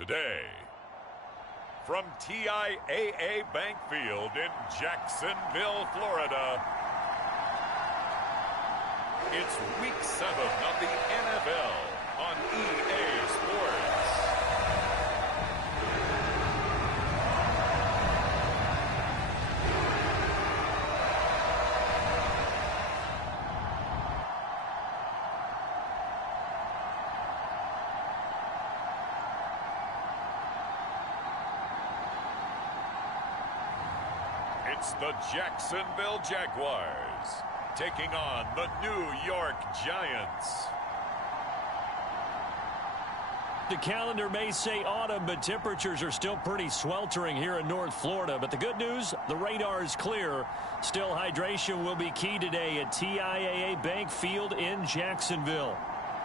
Today, from TIAA Bank Field in Jacksonville, Florida, it's Week 7 of the NFL on EA Sports. It's the Jacksonville Jaguars taking on the New York Giants. The calendar may say autumn, but temperatures are still pretty sweltering here in North Florida. But the good news, the radar is clear. Still, hydration will be key today at TIAA Bank Field in Jacksonville.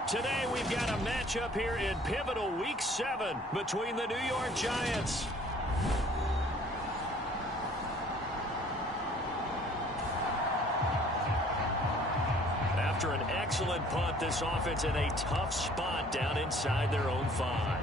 Today, we've got a matchup here in pivotal Week 7 between the New York Giants. After an excellent punt, this offense in a tough spot down inside their own 5.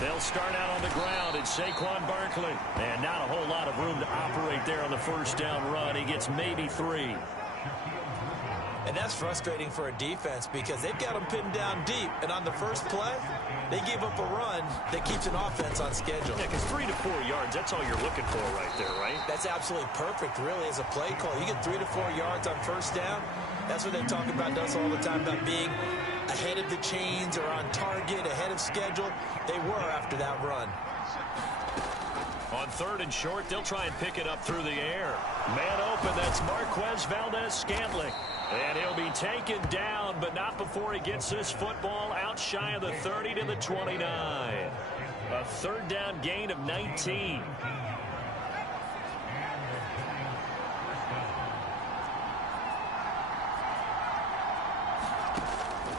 They'll start out on the ground at Saquon Barkley. And not a whole lot of room to operate there on the first down run. He gets maybe 3. And that's frustrating for a defense because they've got them pinned down deep. And on the first play, they give up a run that keeps an offense on schedule. Yeah, because 3 to 4 yards, that's all you're looking for right there, right? That's absolutely perfect, really, as a play call. You get 3 to 4 yards on first down. That's what they talk about us all the time, about being ahead of the chains or on target, ahead of schedule. They were after that run. On 3rd and short, they'll try and pick it up through the air. Man open, that's Marquez Valdes-Scantling. And he'll be taken down, but not before he gets this football out shy of the 30 to the 29. A 3rd down gain of 19.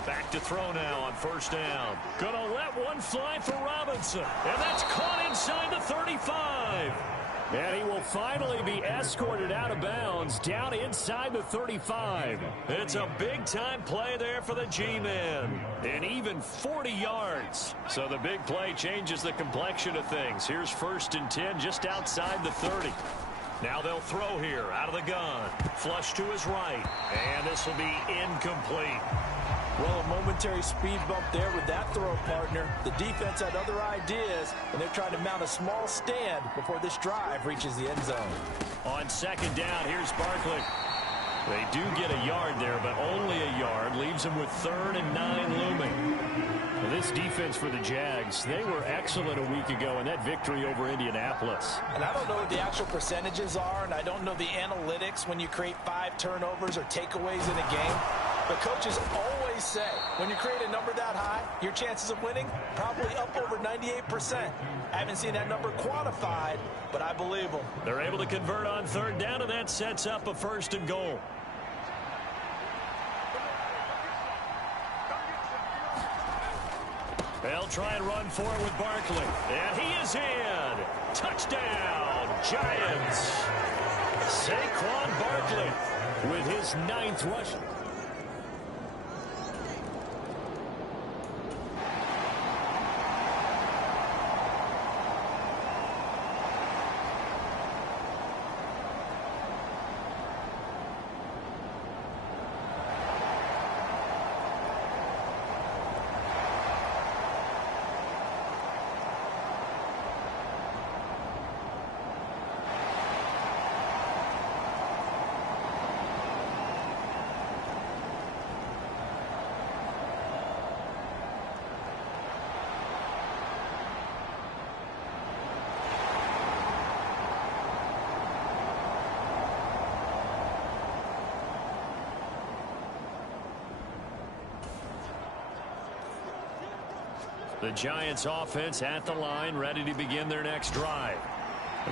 Back to throw now on first down. Gonna let one fly for Robinson. And that's caught inside the 35. And he will finally be escorted out of bounds down inside the 35. It's a big-time play there for the G-men. And even 40 yards. So the big play changes the complexion of things. Here's 1st and 10 just outside the 30. Now they'll throw here out of the gun. Flush to his right. And this will be incomplete. Well, a momentary speed bump there with that throw, partner. The defense had other ideas, and they're trying to mount a small stand before this drive reaches the end zone. On 2nd down, here's Barkley. They do get a yard there, but only a yard. Leaves them with 3rd and 9 looming. Well, this defense for the Jags, they were excellent a week ago in that victory over Indianapolis. And I don't know what the actual percentages are, and I don't know the analytics when you create 5 turnovers or takeaways in a game. But coaches always say, when you create a number that high, your chances of winning probably up over 98%. I haven't seen that number quantified, but I believe them. They're able to convert on 3rd down, and that sets up a 1st and goal. They'll try and run forward with Barkley. And he is in. Touchdown, Giants. Saquon Barkley with his 9th rush. The Giants offense at the line, ready to begin their next drive.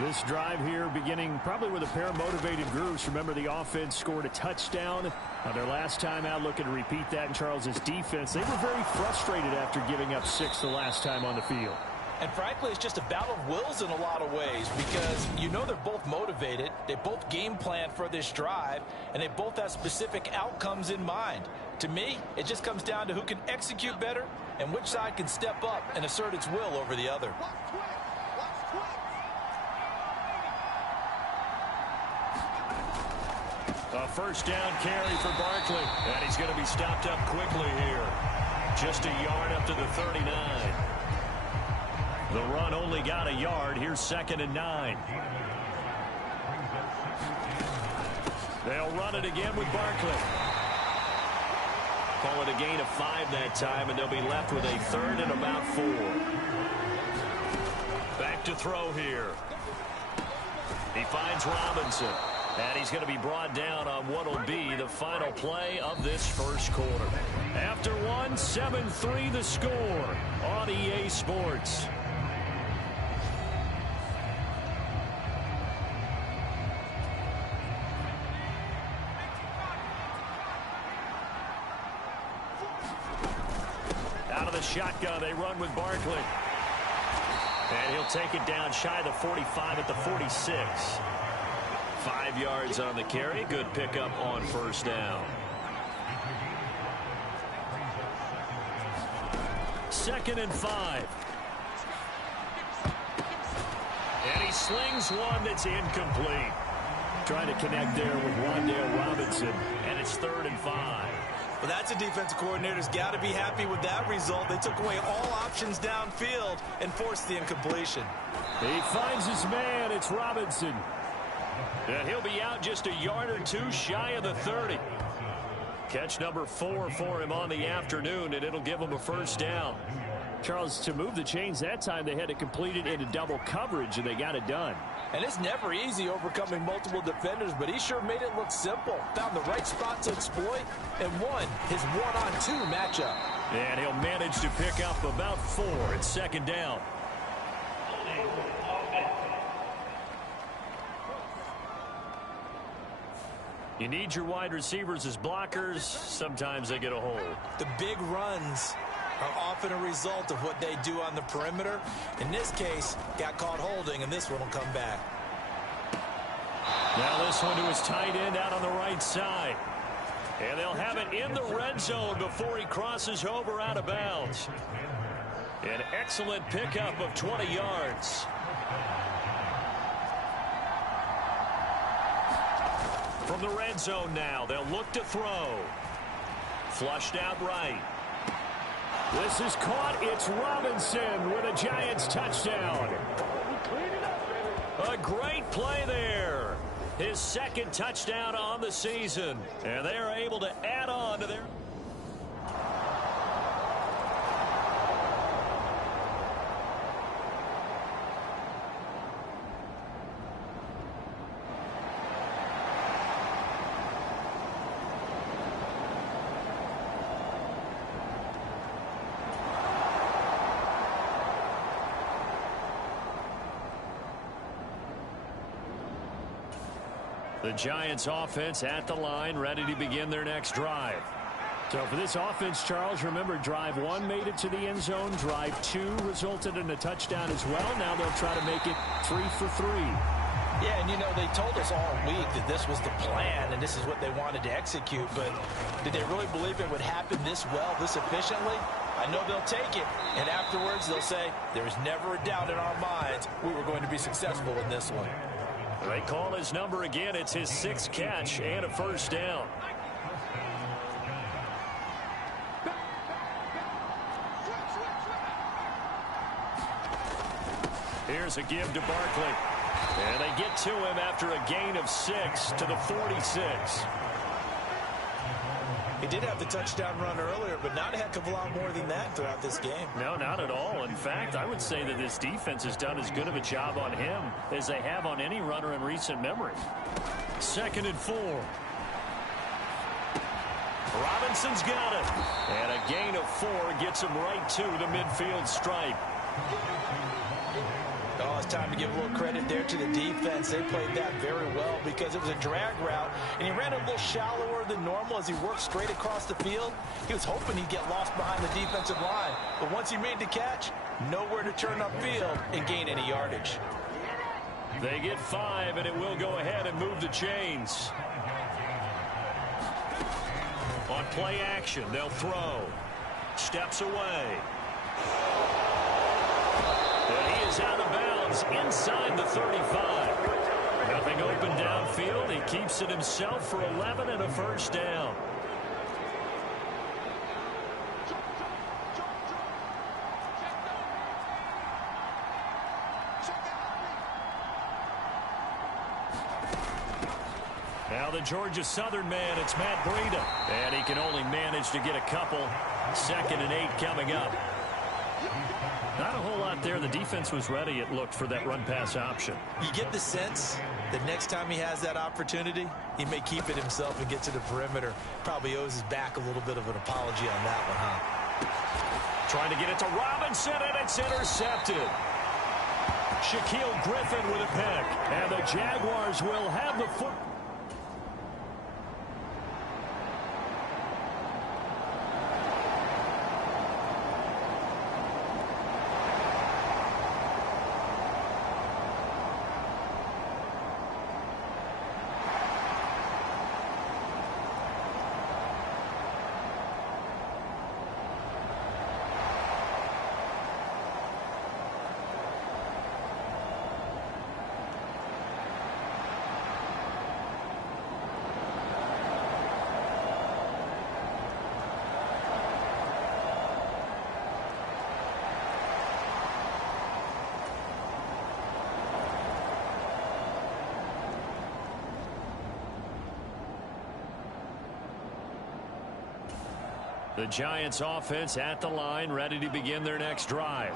This drive here beginning probably with a pair of motivated groups. Remember, the offense scored a touchdown on their last time out, looking to repeat that in Charles's defense. They were very frustrated after giving up 6 the last time on the field. And frankly, it's just a battle of wills in a lot of ways because you know they're both motivated. They both game plan for this drive, and they both have specific outcomes in mind. To me, it just comes down to who can execute better and which side can step up and assert its will over the other. A first down carry for Barkley, and he's going to be stopped up quickly here. Just a yard up to the 39. The run only got a yard. Here's 2nd and 9. They'll run it again with Barkley. Call it a gain of 5 that time, and they'll be left with a 3rd and about 4. Back to throw here. He finds Robinson. And he's going to be brought down on what will be the final play of this first quarter. After one, 7-3 the score on EA Sports. Out of the shotgun, they run with Barkley. And he'll take it down shy of the 45 at the 46. 5 yards on the carry. Good pickup on first down. 2nd and 5. And he slings one that's incomplete. Trying to connect there with Wan'Dale Robinson. And it's 3rd and 5. Well, that's a defensive coordinator's got to be happy with that result. They took away all options downfield and forced the incompletion. He finds his man. It's Robinson. And he'll be out just a yard or 2 shy of the 30. Catch number 4 for him on the afternoon, and it'll give him a first down. Charles, to move the chains that time, they had to complete it into double coverage, and they got it done. And it's never easy overcoming multiple defenders, but he sure made it look simple. Found the right spot to exploit and won his 1-on-2 matchup. And he'll manage to pick up about 4 at 2nd down. You need your wide receivers as blockers. Sometimes they get a hold. The big runs are often a result of what they do on the perimeter. In this case, got caught holding, and this one will come back. Now this one to his tight end out on the right side. And they'll have it in the red zone before he crosses over out of bounds. An excellent pickup of 20 yards. From the red zone now, they'll look to throw. Flushed out right. This is caught. It's Robinson with a Giants touchdown. A great play there. His 2nd touchdown on the season. And they are able to add on to their... The Giants offense at the line, ready to begin their next drive. So for this offense, Charles, remember drive 1 made it to the end zone. Drive 2 resulted in a touchdown as well. Now they'll try to make it 3 for 3. Yeah, and you know, they told us all week that this was the plan and this is what they wanted to execute, but did they really believe it would happen this well, this efficiently? I know they'll take it, and afterwards they'll say, there's never a doubt in our minds we were going to be successful in this one. They call his number again. It's his 6th catch and a first down. Here's a give to Barkley. And they get to him after a gain of 6 to the 46. He did have the touchdown run earlier, but not a heck of a lot more than that throughout this game. No, not at all. In fact, I would say that this defense has done as good of a job on him as they have on any runner in recent memory. 2nd and 4. Robinson's got it. And a gain of 4 gets him right to the midfield stripe. Oh, it's time to give a little credit there to the defense. They played that very well because it was a drag route, and he ran a little shallower than normal as he worked straight across the field. He was hoping he'd get lost behind the defensive line, but once he made the catch, nowhere to turn upfield and gain any yardage. They get 5, and it will go ahead and move the chains. On play action, they'll throw. Steps away. And he is out of bounds inside the 35. Nothing open downfield. He keeps it himself for 11 and a first down. Now the Georgia Southern man, it's Matt Breida. And he can only manage to get a couple. 2nd and 8 coming up. Not a whole lot there. The defense was ready, it looked, for that run-pass option. You get the sense that next time he has that opportunity, he may keep it himself and get to the perimeter. Probably owes his back a little bit of an apology on that one, huh? Trying to get it to Robinson, and it's intercepted. Shaquille Griffin with a pick. And the Jaguars will have the foot. The Giants offense at the line, ready to begin their next drive.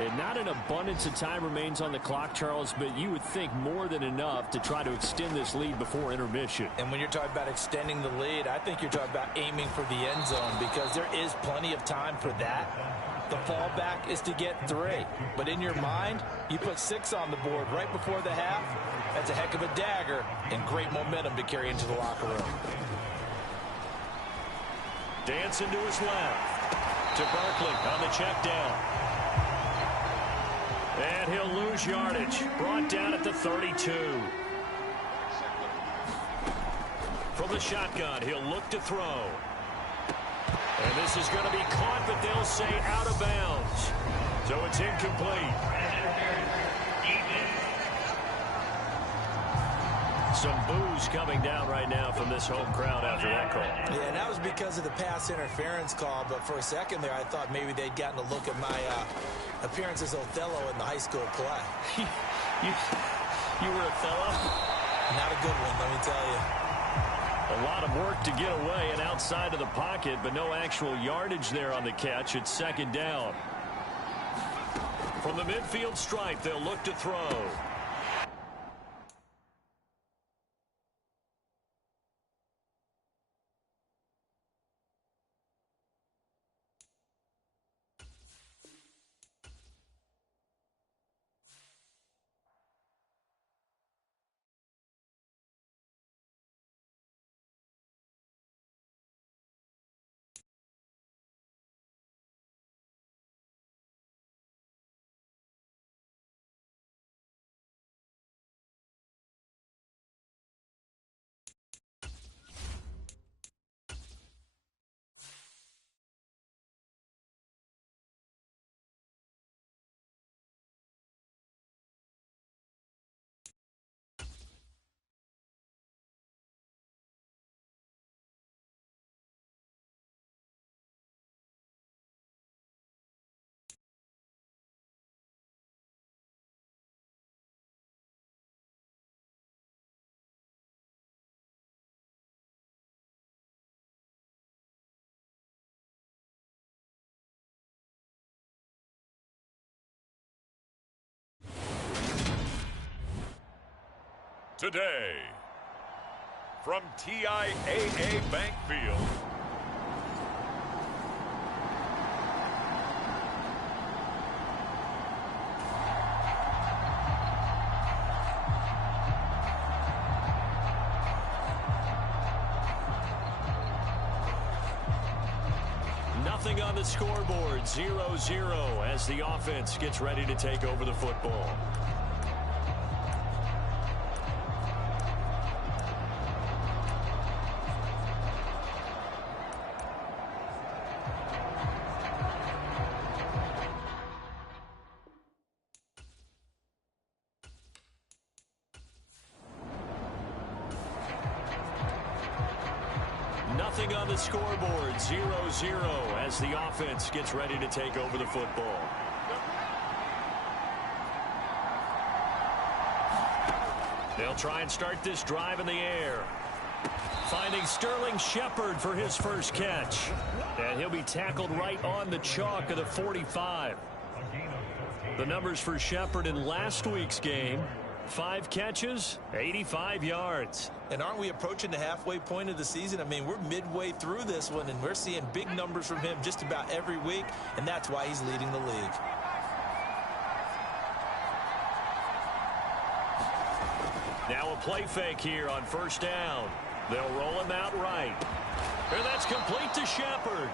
And not an abundance of time remains on the clock, Charles, but you would think more than enough to try to extend this lead before intermission. And when you're talking about extending the lead, I think you're talking about aiming for the end zone because there is plenty of time for that. The fallback is to get 3. But in your mind, you put 6 on the board right before the half. That's a heck of a dagger and great momentum to carry into the locker room. Dancing to his left. To Barkley on the check down. And he'll lose yardage. Brought down at the 32. From the shotgun, he'll look to throw. And this is going to be caught, but they'll say out of bounds. So it's incomplete. Some boos coming down right now from this home crowd after that call. Yeah, and that was because of the pass interference call. But for a second there, I thought maybe they'd gotten a look at my appearance as Othello in the high school play. you were Othello? Not a good one, let me tell you. A lot of work to get away and outside of the pocket, but no actual yardage there on the catch. It's 2nd down. From the midfield stripe, they'll look to throw. Today, from TIAA Bank Field, Nothing on the scoreboard, 0-0 as the offense gets ready to take over the football. Nothing on the scoreboard, 0-0 as the offense gets ready to take over the football. They'll try and start this drive in the air. Finding Sterling Shepard for his first catch. And he'll be tackled right on the chalk of the 45. The numbers for Shepard in last week's game: 5 catches, 85 yards. And aren't we approaching the halfway point of the season? I mean, we're midway through this one, and we're seeing big numbers from him just about every week, and that's why he's leading the league. Now a play fake here on first down. They'll roll him out right. And that's complete to Shepard.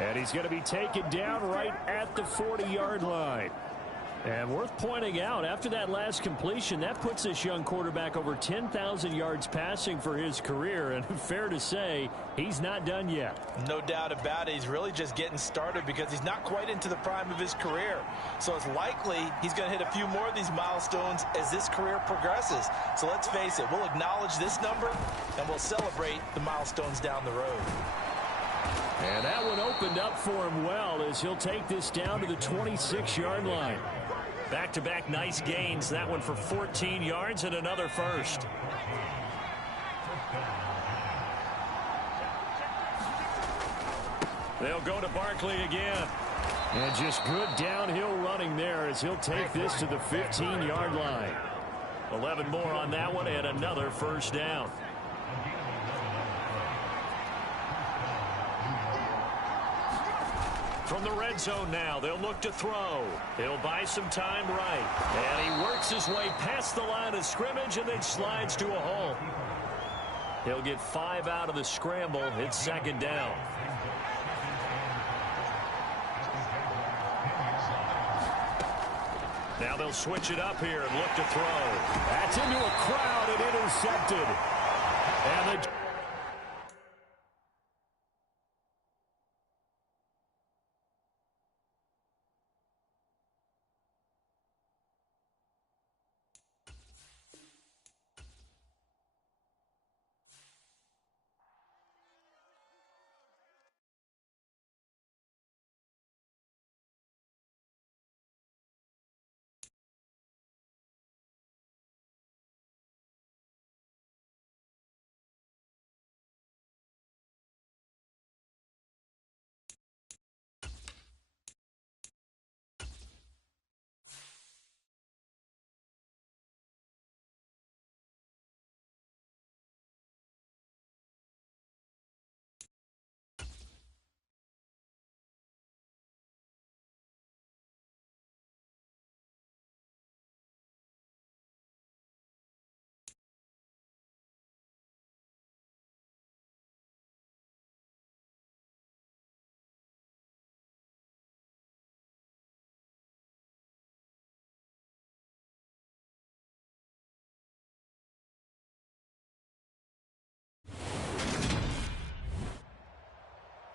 And he's going to be taken down right at the 40-yard line. And worth pointing out, after that last completion, that puts this young quarterback over 10,000 yards passing for his career. And fair to say, he's not done yet. No doubt about it. He's really just getting started because he's not quite into the prime of his career. So it's likely he's going to hit a few more of these milestones as this career progresses. So let's face it, we'll acknowledge this number and we'll celebrate the milestones down the road. And that one opened up for him well as he'll take this down to the 26-yard line. Back-to-back nice gains. That one for 14 yards and another first. They'll go to Barkley again. And just good downhill running there as he'll take this to the 15-yard line. 11 more on that one and another first down. From the red zone now, they'll look to throw. He'll buy some time right. And he works his way past the line of scrimmage and then slides to a hole. He'll get 5 out of the scramble. It's second down. Now they'll switch it up here and look to throw. That's into a crowd and intercepted. And the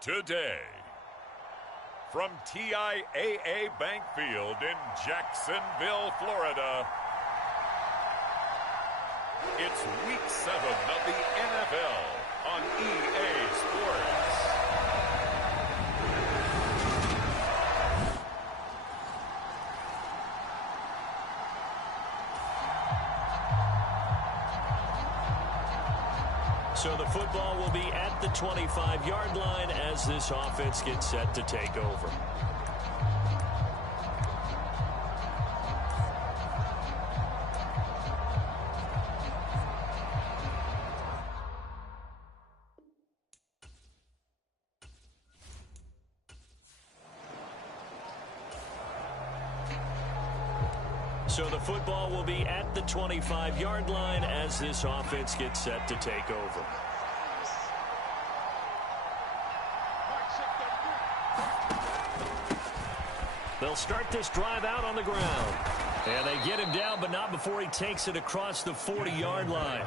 Today, from TIAA Bank Field in Jacksonville, Florida, it's Week 7 of the NFL on EA Sports. So the football will be at the 25-yard line as this offense gets set to take over. So the football will be at the 25-yard line as this offense gets set to take over. They'll start this drive out on the ground. And they get him down, but not before he takes it across the 40-yard line.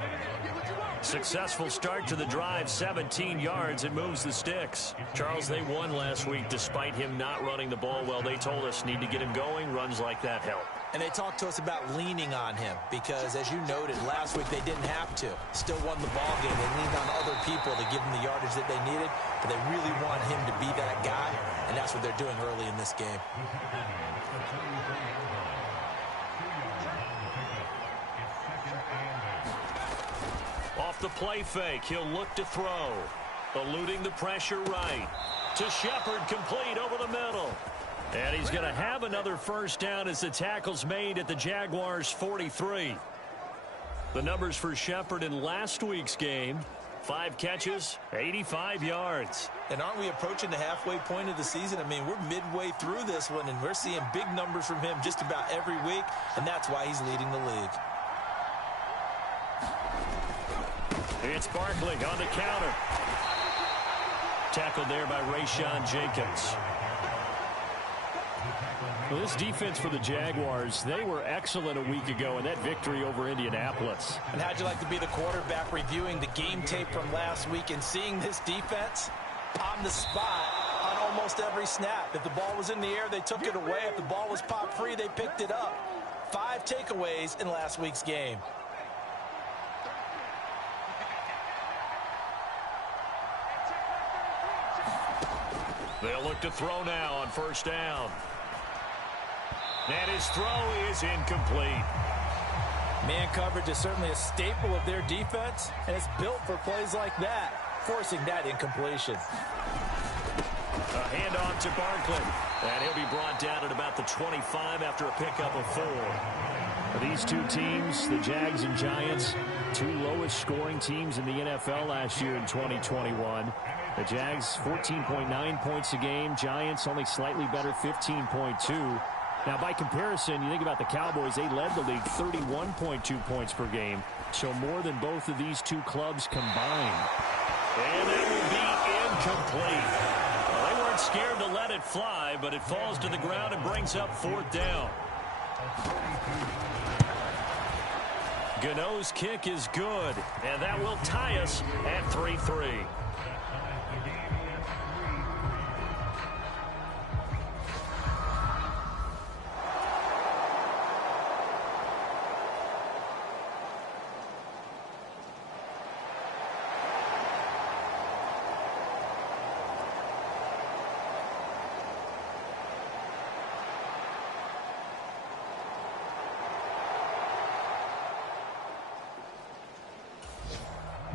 Successful start to the drive, 17 yards, and moves the sticks. Charles, they won last week despite him not running the ball well. They told us need to get him going. Runs like that help. And they talked to us about leaning on him because, as you noted, last week they didn't have to. Still won the ball game. They leaned on other people to give them the yardage that they needed, but they really want him to be that guy, and that's what they're doing early in this game. Off the play fake, he'll look to throw. Eluding the pressure right. To Shepard, complete over the middle. And he's going to have another first down as the tackle's made at the Jaguars' 43. The numbers for Shepard in last week's game: 5 catches, 85 yards. And aren't we approaching the halfway point of the season? I mean, we're midway through this one, and we're seeing big numbers from him just about every week, and that's why he's leading the league. It's Barkley on the counter. Tackled there by Rayshawn Jenkins. Well, this defense for the Jaguars, they were excellent a week ago in that victory over Indianapolis. And how'd you like to be the quarterback reviewing the game tape from last week and seeing this defense on the spot on almost every snap? If the ball was in the air, they took it away. If the ball was popped free, they picked it up. 5 takeaways in last week's game. They'll look to throw now on first down. And his throw is incomplete. Man coverage is certainly a staple of their defense, and it's built for plays like that, forcing that incompletion. A handoff to Barkley. And he'll be brought down at about the 25 after a pickup of 4. These two teams, the Jags and Giants, 2 lowest scoring teams in the NFL last year in 2021. The Jags 14.9 points a game. Giants only slightly better, 15.2. Now, by comparison, you think about the Cowboys, they led the league 31.2 points per game. So more than both of these two clubs combined. And that will be incomplete. Well, they weren't scared to let it fly, but it falls to the ground and brings up 4th down. Gano's kick is good, and that will tie us at 3-3.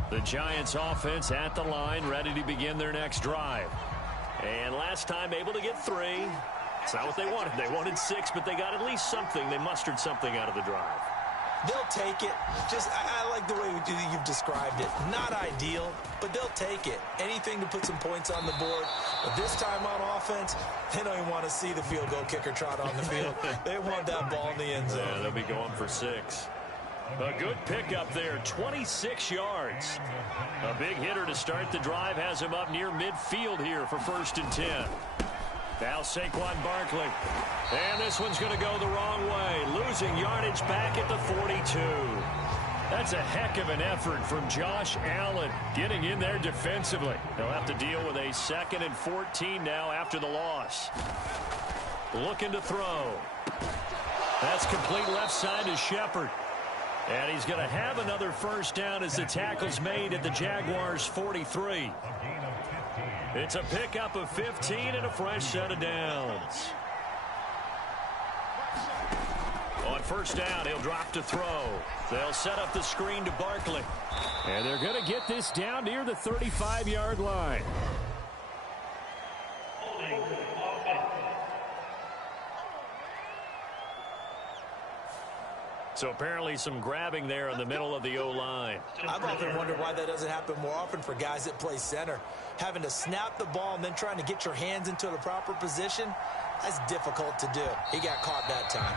The Giants offense at the line, ready to begin their next drive. And last time able to get 3. It's not what they wanted. They wanted 6, but they got at least something. They mustered something out of the drive. They'll take it. I like the way you've described it. Not ideal, but they'll take it. Anything to put some points on the board. But this time on offense, they don't even want to see the field goal kicker trot on the field. They want that ball in the end zone. Yeah, they'll be going for 6. A good pickup there, 26 yards. A big hitter to start the drive has him up near midfield here for 1st and 10. Now Saquon Barkley. And this one's going to go the wrong way. Losing yardage back at the 42. That's a heck of an effort from Josh Allen getting in there defensively. They'll have to deal with a 2nd and 14 now after the loss. Looking to throw. That's complete left side to Shepard. And he's going to have another first down as the tackle's made at the Jaguars' 43. It's a pickup of 15 and a fresh set of downs. On first down, he'll drop to throw. They'll set up the screen to Barkley. And they're going to get this down near the 35-yard line. So apparently some grabbing there in the middle of the O-line. I've often wondered why that doesn't happen more often for guys that play center. Having to snap the ball and then trying to get your hands into the proper position, that's difficult to do. He got caught that time.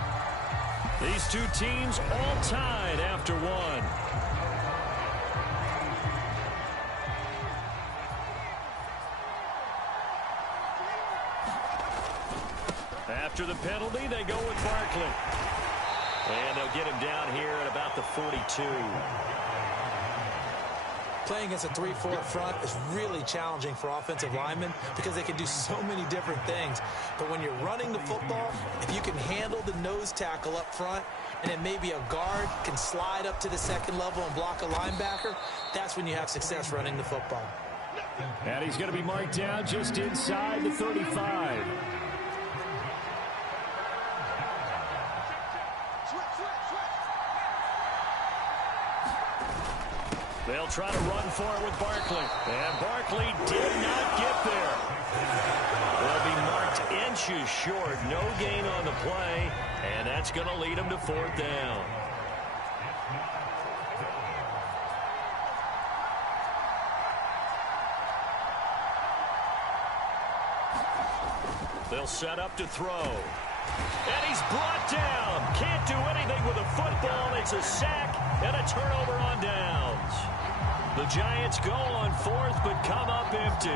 These two teams all tied after 1. After the penalty, they go with Barkley. And they'll get him down here at about the 42. Playing against a 3-4 front is really challenging for offensive linemen because they can do so many different things. But when you're running the football, if you can handle the nose tackle up front, and then maybe a guard can slide up to the second level and block a linebacker, that's when you have success running the football. And he's going to be marked down just inside the 35. They'll try to run for it with Barkley. And Barkley did not get there. They'll be marked inches short. No gain on the play. And that's going to lead them to 4th down. They'll set up to throw. And he's brought down. Can't do anything with a football. It's a sack and a turnover on downs. The Giants go on 4th but come up empty.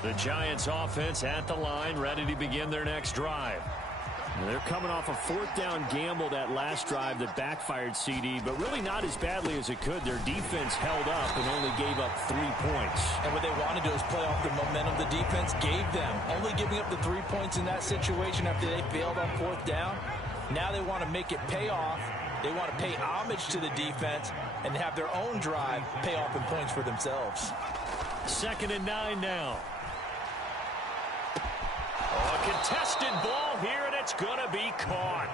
The Giants offense at the line, ready to begin their next drive. They're coming off a 4th down gamble that last drive that backfired CD, but really not as badly as it could. Their defense held up and only gave up 3 points. And what they want to do is play off the momentum the defense gave them. Only giving up the 3 points in that situation after they failed on 4th down. Now they want to make it pay off. They want to pay homage to the defense and have their own drive pay off in points for themselves. 2nd and 9 now. A contested ball here, and it's going to be caught.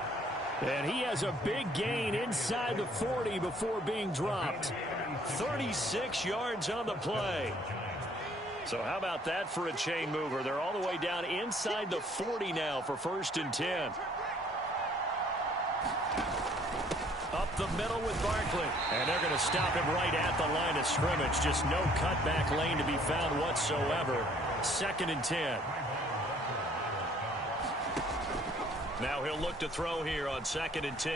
And he has a big gain inside the 40 before being dropped. 36 yards on the play. So how about that for a chain mover? They're all the way down inside the 40 now for 1st and 10. Up the middle with Barkley. And they're going to stop him right at the line of scrimmage. Just no cutback lane to be found whatsoever. 2nd and 10. Now he'll look to throw here on 2nd and 10.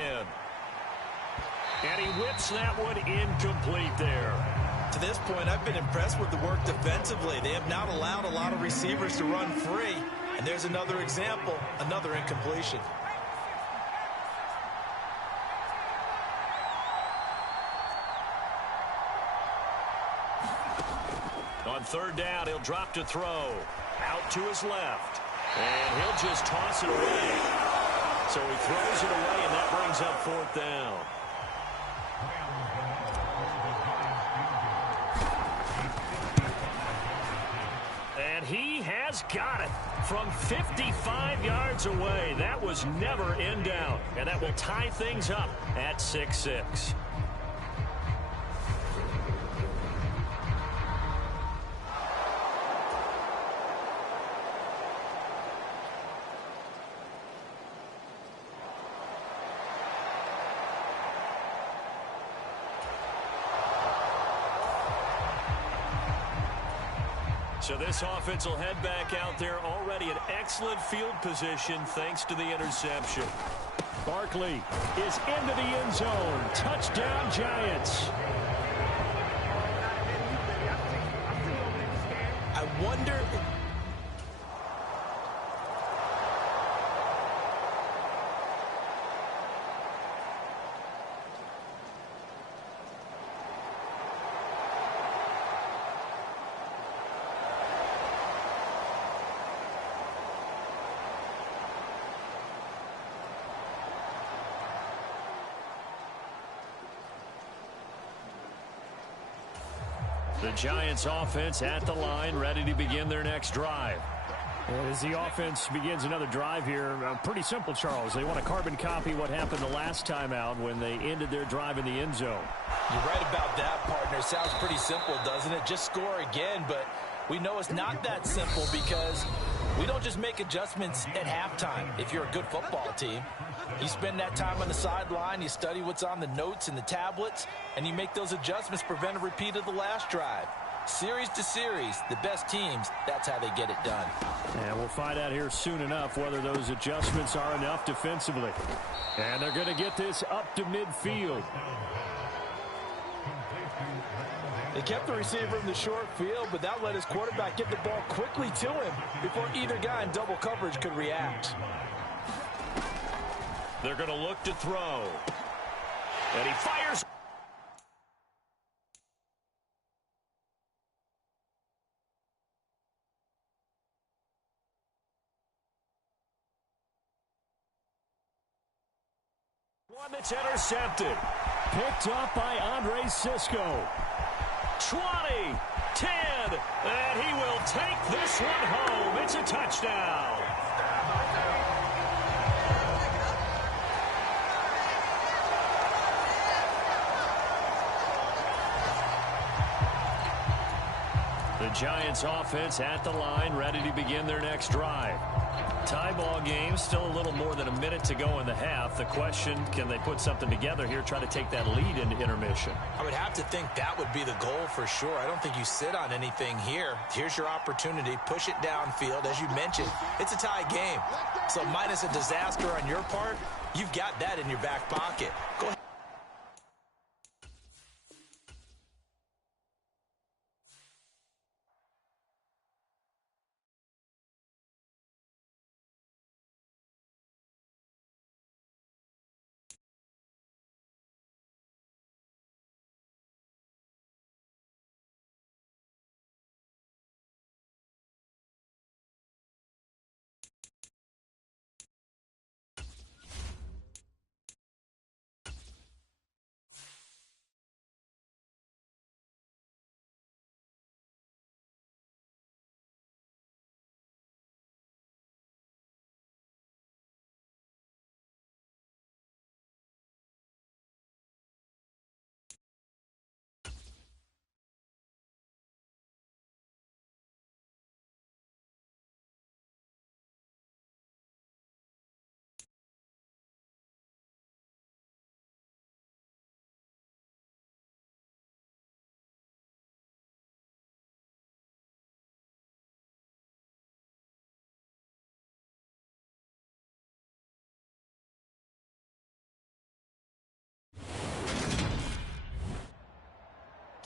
And he whips that one incomplete there. To this point, I've been impressed with the work defensively. They have not allowed a lot of receivers to run free. And there's another example, another incompletion. On 3rd down, he'll drop to throw. Out to his left. And he'll just toss it away. So he throws it away, and that brings up 4th down. And he has got it from 55 yards away. That was never in doubt. And that will tie things up at 6-6. So this offense will head back out there, already in excellent field position thanks to the interception. Barkley is into the end zone. Touchdown, Giants. I wonder... The Giants offense at the line, ready to begin their next drive. As the offense begins another drive here, pretty simple, Charles. They want to carbon copy what happened the last time out when they ended their drive in the end zone. You're right about that, partner. Sounds pretty simple, doesn't it? Just score again, but we know it's not that simple because We don't just make adjustments at halftime if you're a good football team. You spend that time on the sideline, you study what's on the notes and the tablets, and you make those adjustments to prevent a repeat of the last drive. Series to series, the best teams, that's how they get it done. And we'll find out here soon enough whether those adjustments are enough defensively. And they're going to get this up to midfield. They kept the receiver in the short field, but that let his quarterback get the ball quickly to him before either guy in double coverage could react. They're going to look to throw. And he fires. One that's intercepted. Picked up by Andre Sisco. 20, 10, and he will take this one home. It's a touchdown. The Giants offense at the line, ready to begin their next drive. Tie ball game, still a little more than a minute to go in the half. The question, can they put something together here, try to take that lead into intermission? I would have to think that would be the goal for sure. I don't think you sit on anything here. Here's your opportunity. Push it downfield. As you mentioned, it's a tie game. So minus a disaster on your part, you've got that in your back pocket. Go ahead.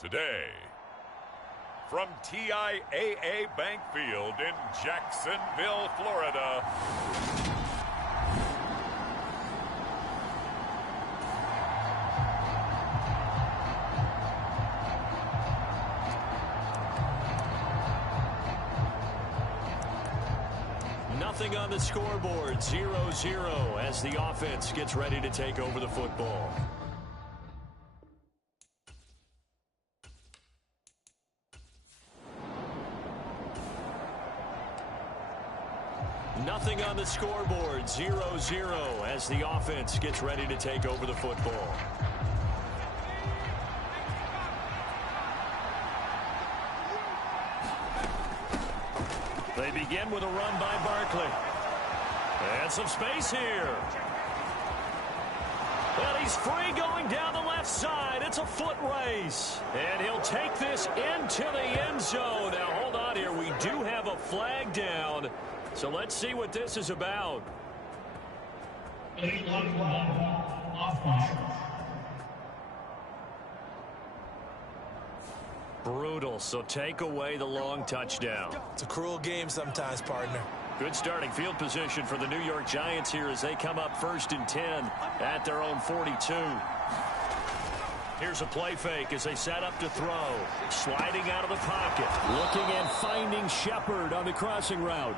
Today, from TIAA Bank Field in Jacksonville, Florida, nothing on the scoreboard, 0-0 as the offense gets ready to take over the football. Nothing on the scoreboard, 0-0 as the offense gets ready to take over the football. They begin with a run by Barkley. And some space here. And he's free going down the left side. It's a foot race. And he'll take this into the end zone. Now, hold on here. We do have a flag down. So let's see what this is about. Brutal, so take away the long touchdown. It's a cruel game sometimes, partner. Good starting field position for the New York Giants here as they come up 1st and 10 at their own 42. Here's a play fake as they set up to throw. Sliding out of the pocket. Looking and finding Shepard on the crossing route.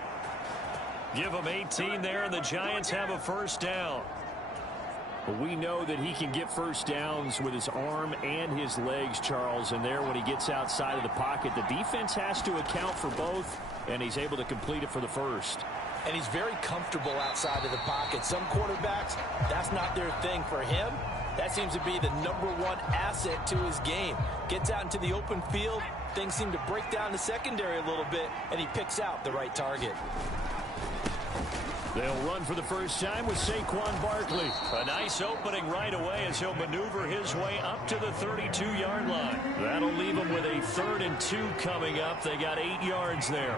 Give him 18 there, and the Giants have a first down. But we know that he can get first downs with his arm and his legs, Charles, and there when he gets outside of the pocket, the defense has to account for both, and he's able to complete it for the first. And he's very comfortable outside of the pocket. Some quarterbacks, that's not their thing. For him, that seems to be the #1 asset to his game. Gets out into the open field, things seem to break down the secondary a little bit, and he picks out the right target. They'll run for the first time with Saquon Barkley. A nice opening right away as he'll maneuver his way up to the 32-yard line. That'll leave him with a 3rd and 2 coming up. They got 8 yards there.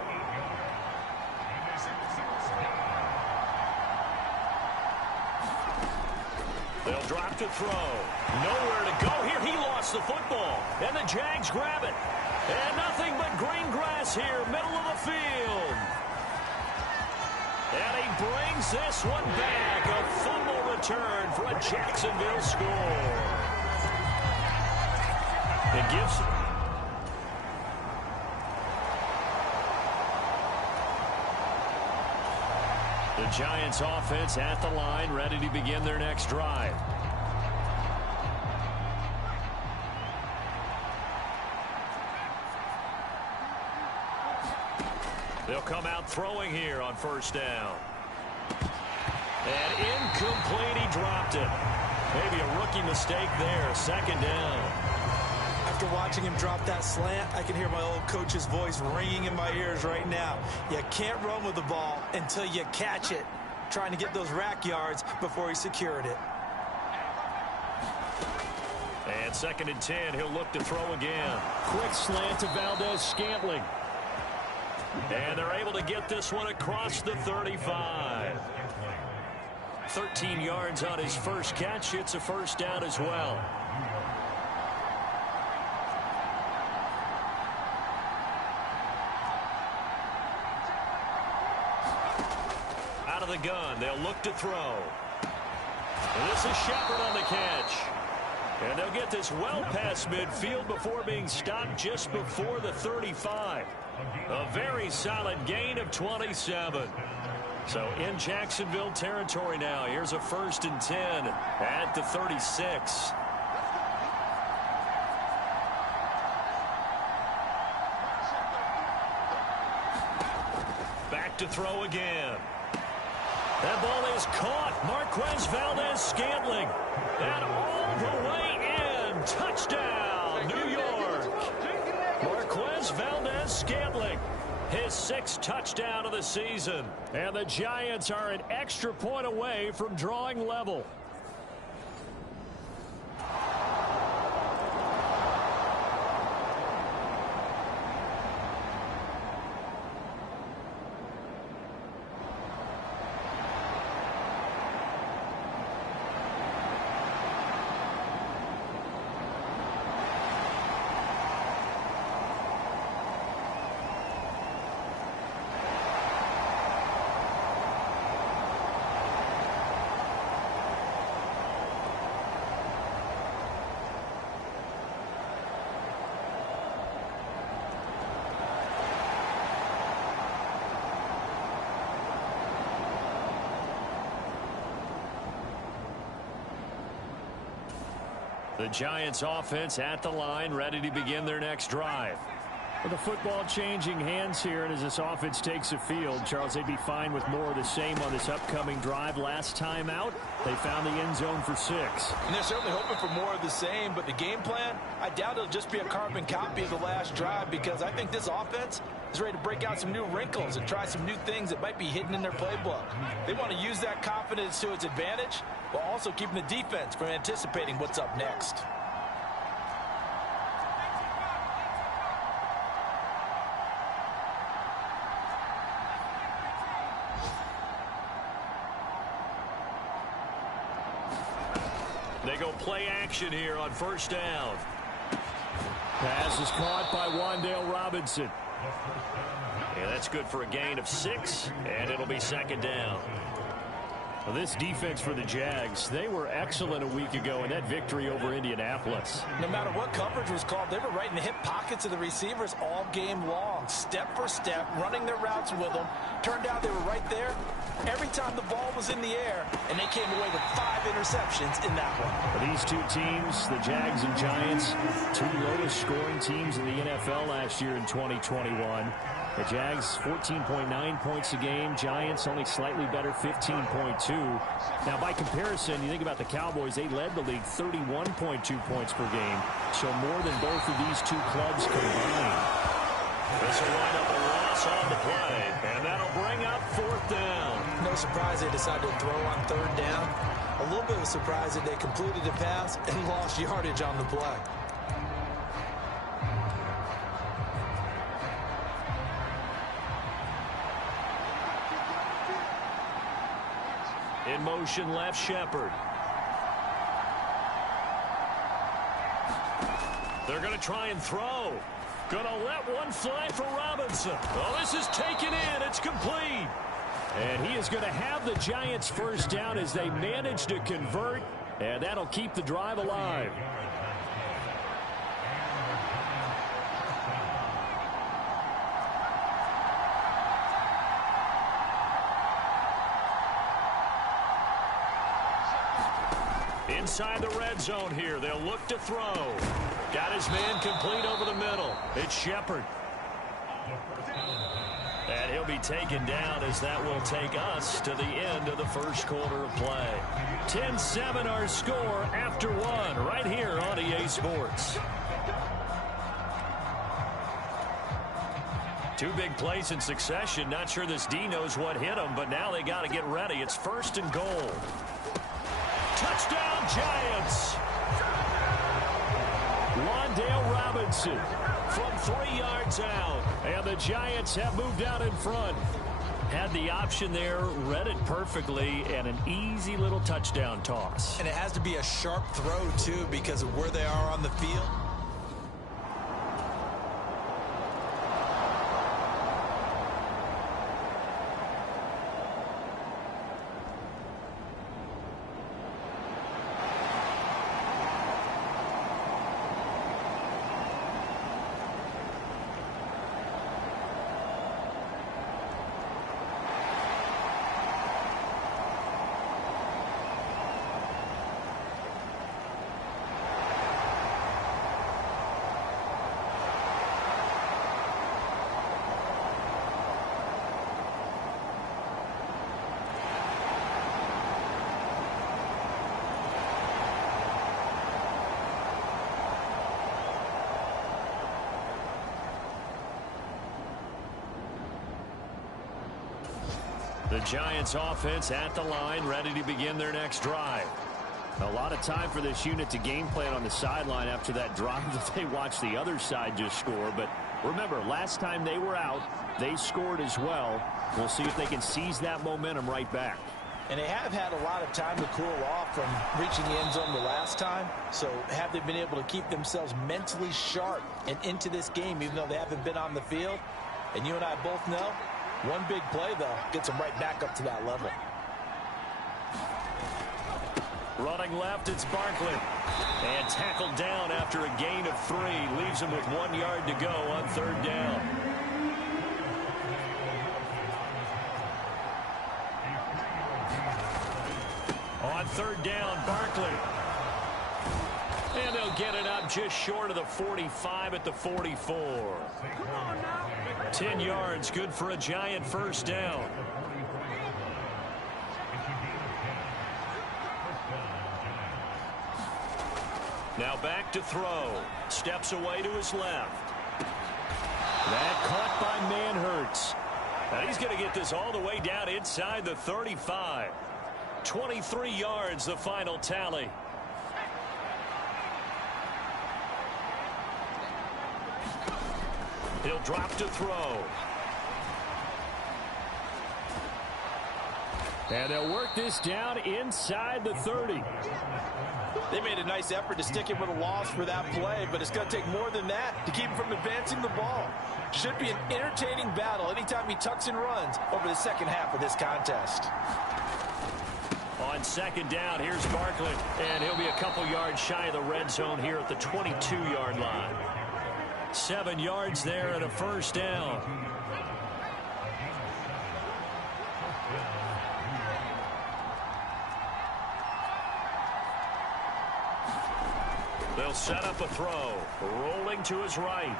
They'll drop to throw. Nowhere to go here. He lost the football. And the Jags grab it. And nothing but green grass here, middle of the field. And he brings this one back. A fumble return for a Jacksonville score. It gives... The Giants offense at the line, ready to begin their next drive. They'll come out throwing here on first down. And incomplete, he dropped it. Maybe a rookie mistake there, 2nd down. After watching him drop that slant, I can hear my old coach's voice ringing in my ears right now. You can't run with the ball until you catch it. Trying to get those rack yards before he secured it. And 2nd and 10, he'll look to throw again. Quick slant to Valdes-Scantling. And they're able to get this one across the 35. 13 yards on his first catch. It's a first down as well. Out of the gun, they'll look to throw. And this is Shepard on the catch. And they'll get this well past midfield before being stopped just before the 35. A very solid gain of 27. So in Jacksonville territory now. Here's a 1st and 10 at the 36. Back to throw again. That ball is caught. Marquez Valdes-Scantling. And all the way in. Touchdown, New York. Marquez Valdes-Scantling. His 6th touchdown of the season. And the Giants are an extra point away from drawing level. The Giants offense at the line, ready to begin their next drive. With the football changing hands here, and as this offense takes the field, Charles, they'd be fine with more of the same on this upcoming drive. Last time out, they found the end zone for 6. And they're certainly hoping for more of the same, but the game plan, I doubt it'll just be a carbon copy of the last drive, because I think this offense is ready to break out some new wrinkles and try some new things that might be hidden in their playbook. They want to use that confidence to its advantage, while also keeping the defense from anticipating what's up next. They go play action here on first down. Pass is caught by Wan'Dale Robinson. And that's good for a gain of 6, and it'll be 2nd down. Well, this defense for the Jags, they were excellent a week ago in that victory over Indianapolis. No matter what coverage was called, they were right in the hip pockets of the receivers all game long, step for step, running their routes with them. Turned out they were right there every time the ball was in the air, and they came away with 5 interceptions in that one. For these two teams, the Jags and Giants, 2 lowest scoring teams in the NFL last year in 2021. The Jags 14.9 points a game. Giants only slightly better, 15.2. Now, by comparison, you think about the Cowboys, they led the league 31.2 points per game. So more than both of these two clubs combined. This will wind up a loss on the play, and that'll bring up fourth down. No surprise they decided to throw on third down. A little bit of a surprise that they completed the pass and lost yardage on the play. In motion, left Shepard. They're going to try and throw. Going to let one fly for Robinson. Well, this is taken in. It's complete. And he is going to have the Giants first down as they manage to convert. And that'll keep the drive alive. Inside the red zone here. They'll look to throw. Got his man complete over the middle. It's Shepard. And he'll be taken down as that will take us to the end of the first quarter of play. 10-7 our score after one right here on EA Sports. Two big plays in succession. Not sure this D knows what hit him, but now they got to get ready. It's first and goal. Touchdown, Giants. Wan'Dale Robinson from 3 yards out. And the Giants have moved out in front. Had the option there, read it perfectly, and an easy little touchdown toss. And it has to be a sharp throw, too, because of where they are on the field. The Giants offense at the line, ready to begin their next drive. A lot of time for this unit to game plan on the sideline after that drive that they watched the other side just score. But remember, last time they were out, they scored as well. We'll see if they can seize that momentum right back. And they have had a lot of time to cool off from reaching the end zone the last time. So have they been able to keep themselves mentally sharp and into this game, even though they haven't been on the field? And you and I both know, one big play, though, gets them right back up to that level. Running left, it's Barkley. And tackled down after a gain of 3. Leaves him with 1 yard to go on third down. On third down, Barkley. And they'll get it up just short of the 45 at the 44. 10 yards, good for a Giant first down. Now back to throw. Steps away to his left. That caught by Manhertz. And he's going to get this all the way down inside the 35. 23 yards, the final tally. He'll drop to throw. And they'll work this down inside the 30. They made a nice effort to stick him with a loss for that play, but it's going to take more than that to keep him from advancing the ball. Should be an entertaining battle anytime he tucks and runs over the second half of this contest. On second down, here's Barkley, and he'll be a couple yards shy of the red zone here at the 22-yard line. 7 yards there and a first down. They'll set up a throw. Rolling to his right.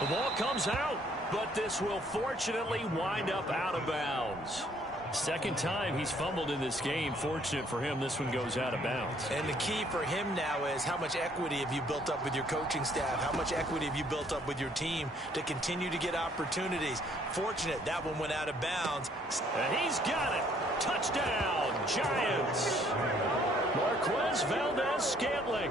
The ball comes out, but this will fortunately wind up out of bounds. Second time he's fumbled in this game. Fortunate for him, this one goes out of bounds. And the key for him now is how much equity have you built up with your coaching staff? How much equity have you built up with your team to continue to get opportunities? Fortunate that one went out of bounds. And he's got it. Touchdown, Giants. Marquez Valdes-Scantling.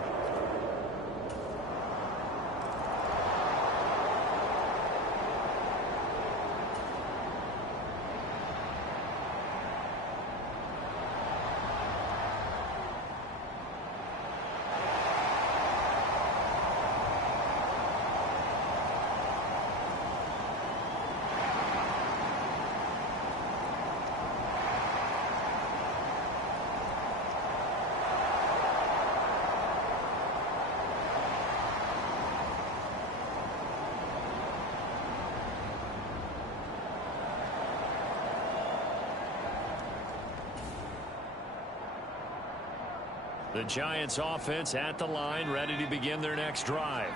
The Giants offense at the line, ready to begin their next drive.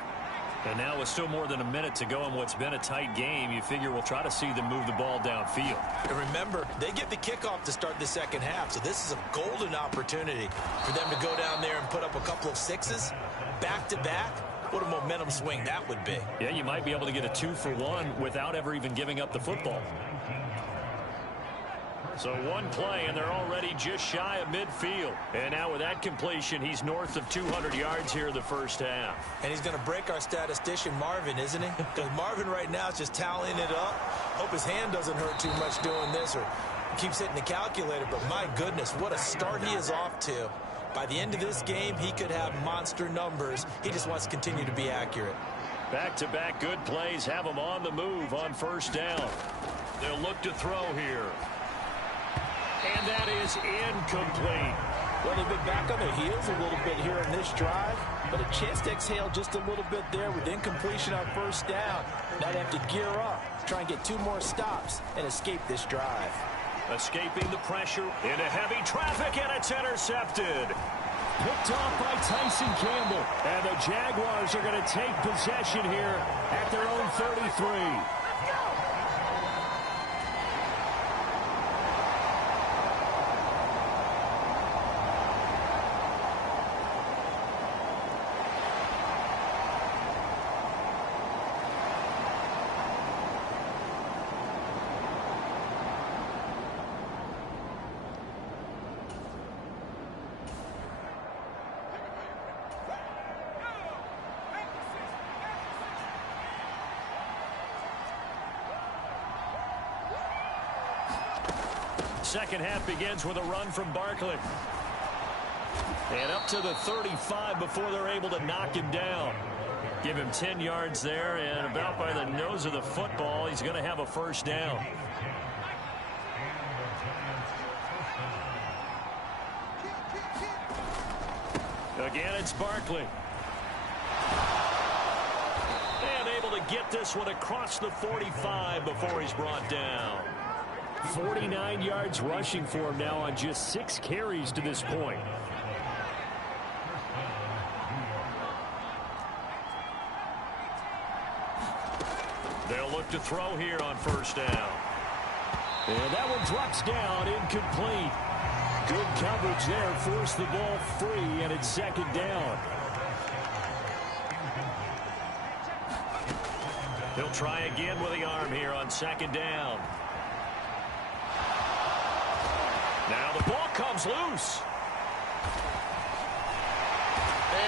And now with still more than a minute to go in what's been a tight game, you figure we'll try to see them move the ball downfield. And remember, they get the kickoff to start the second half, so this is a golden opportunity for them to go down there and put up a couple of sixes back-to-back. What a momentum swing that would be. Yeah, you might be able to get a 2-for-1 without ever even giving up the football. So one play, and they're already just shy of midfield. And now with that completion, he's north of 200 yards here in the first half. And he's going to break our statistician, Marvin, isn't he? Because Marvin right now is just tallying it up. Hope his hand doesn't hurt too much doing this or keeps hitting the calculator. But my goodness, what a start he is off to. By the end of this game, he could have monster numbers. He just wants to continue to be accurate. Back-to-back good plays have him on the move on first down. They'll look to throw here. And that is incomplete. Well, they've been back on their heels a little bit here in this drive, but a chance to exhale just a little bit there with incompletion on first down. Now they have to gear up, try and get 2 more stops, and escape this drive. Escaping the pressure into heavy traffic, and it's intercepted. Picked off by Tyson Campbell. And the Jaguars are going to take possession here at their own 33. Second half begins with a run from Barkley. And up to the 35 before they're able to knock him down. Give him 10 yards there, and about by the nose of the football, he's going to have a first down. Again, it's Barkley. And able to get this one across the 45 before he's brought down. 49 yards rushing for him now on just 6 carries to this point. They'll look to throw here on first down. And that one drops down, incomplete. Good coverage there, forced the ball free, and it's second down. He'll try again with the arm here on second down. Now the ball comes loose.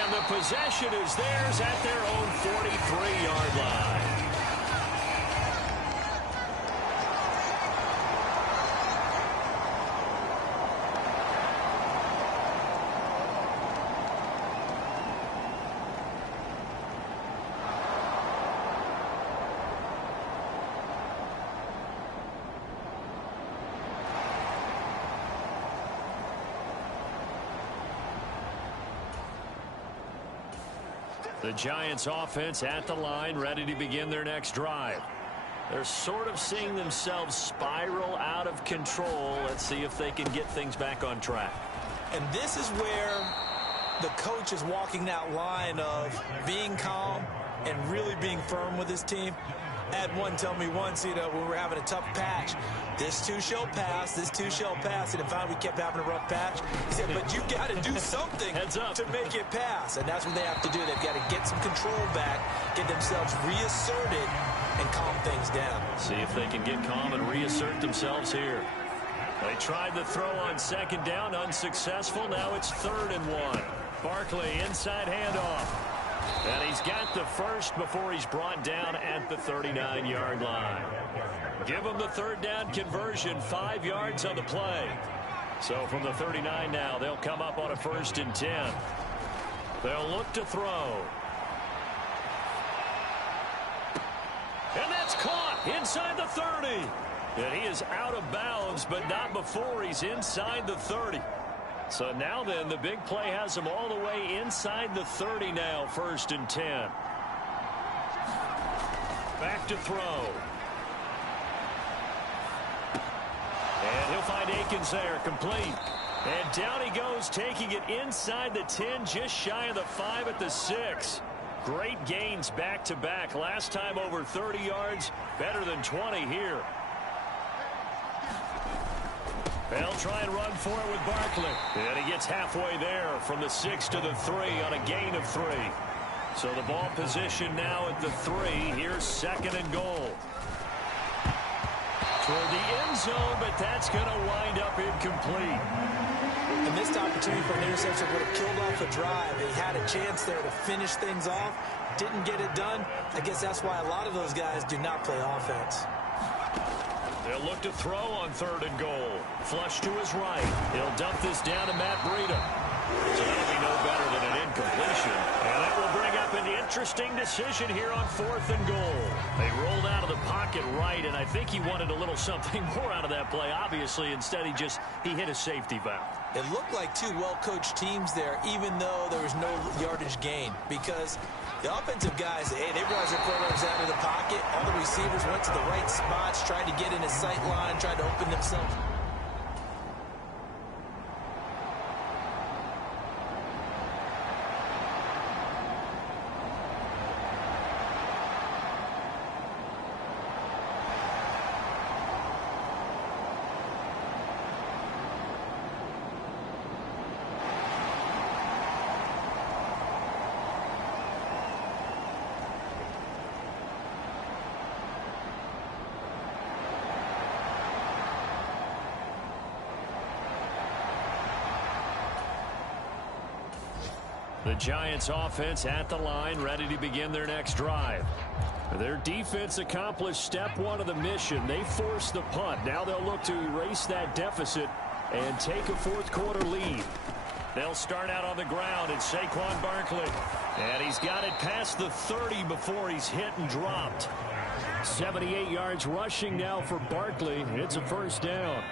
And the possession is theirs at their own 43-yard line. The Giants offense at the line, ready to begin their next drive. They're sort of seeing themselves spiral out of control. Let's see if they can get things back on track. And this is where the coach is walking that line of being calm, and really being firm with his team. I had one tell me once, when we were having a tough patch, this too shall pass, this too shall pass. And if we kept having a rough patch, he said, but you got to do something to make it pass. And that's what they have to do. They've got to get some control back, get themselves reasserted, and calm things down. See if they can get calm and reassert themselves here. They tried the throw on second down, unsuccessful. Now it's 3rd and 1. Barkley inside handoff. And he's got the first before he's brought down at the 39-yard line. Give him the 3rd down conversion, 5 yards on the play. So from the 39 now, they'll come up on a 1st and 10. They'll look to throw. And that's caught inside the 30. And he is out of bounds, but not before he's inside the 30. So now then, the big play has him all the way inside the 30 now, 1st and 10. Back to throw. And he'll find Akins there, complete. And down he goes, taking it inside the 10, just shy of the 5 at the 6. Great gains back-to-back. Last time over 30 yards, better than 20 here. They'll try and run for it with Barkley. And he gets halfway there from the 6 to the 3 on a gain of 3. So the ball position now at the 3. Here's 2nd and goal. Toward the end zone, but that's going to wind up incomplete. A missed opportunity for an interception would have killed off a drive. He had a chance there to finish things off. Didn't get it done. I guess that's why a lot of those guys do not play offense. They'll look to throw on 3rd and goal. Flush to his right. He'll dump this down to Matt Breida. So that'll be no better than an incompletion. And that will bring up an interesting decision here on 4th and goal. They rolled out of the pocket right, and I think he wanted a little something more out of that play. Obviously, instead he hit a safety valve. It looked like two well-coached teams there, even though there was no yardage gain, because the offensive guys, they realized their quarterback's out of the pocket. All the receivers went to the right spots, tried to get in his sight line, tried to open themselves. The Giants offense at the line, ready to begin their next drive. Their defense accomplished step 1 of the mission. They forced the punt. Now they'll look to erase that deficit and take a 4th quarter lead. They'll start out on the ground. It's Saquon Barkley. And he's got it past the 30 before he's hit and dropped. 78 yards rushing now for Barkley. It's a 1st down.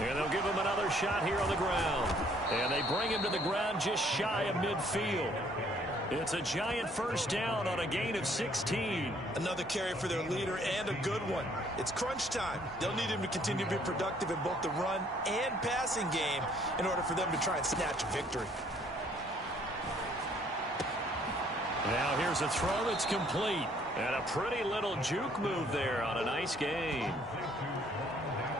And they'll give him another shot here on the ground. And they bring him to the ground just shy of midfield. It's a Giant 1st down on a gain of 16. Another carry for their leader, and a good one. It's crunch time. They'll need him to continue to be productive in both the run and passing game in order for them to try and snatch a victory. Now here's a throw that's complete. And a pretty little juke move there on a nice gain.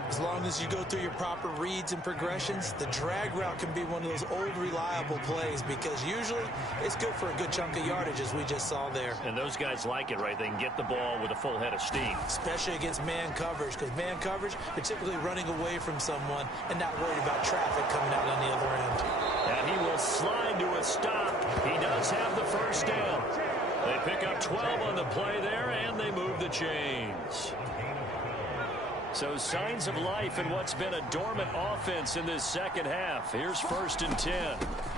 As long as you go through your proper reads and progressions, the drag route can be one of those old reliable plays, because usually it's good for a good chunk of yardage, as we just saw there. And those guys like it, right? They can get the ball with a full head of steam. Especially against man coverage, because man coverage, they're typically running away from someone and not worried about traffic coming out on the other end. And he will slide to a stop. He does have the 1st down. They pick up 12 on the play there, and they move the chains. So signs of life in what's been a dormant offense in this 2nd half. Here's 1st and 10.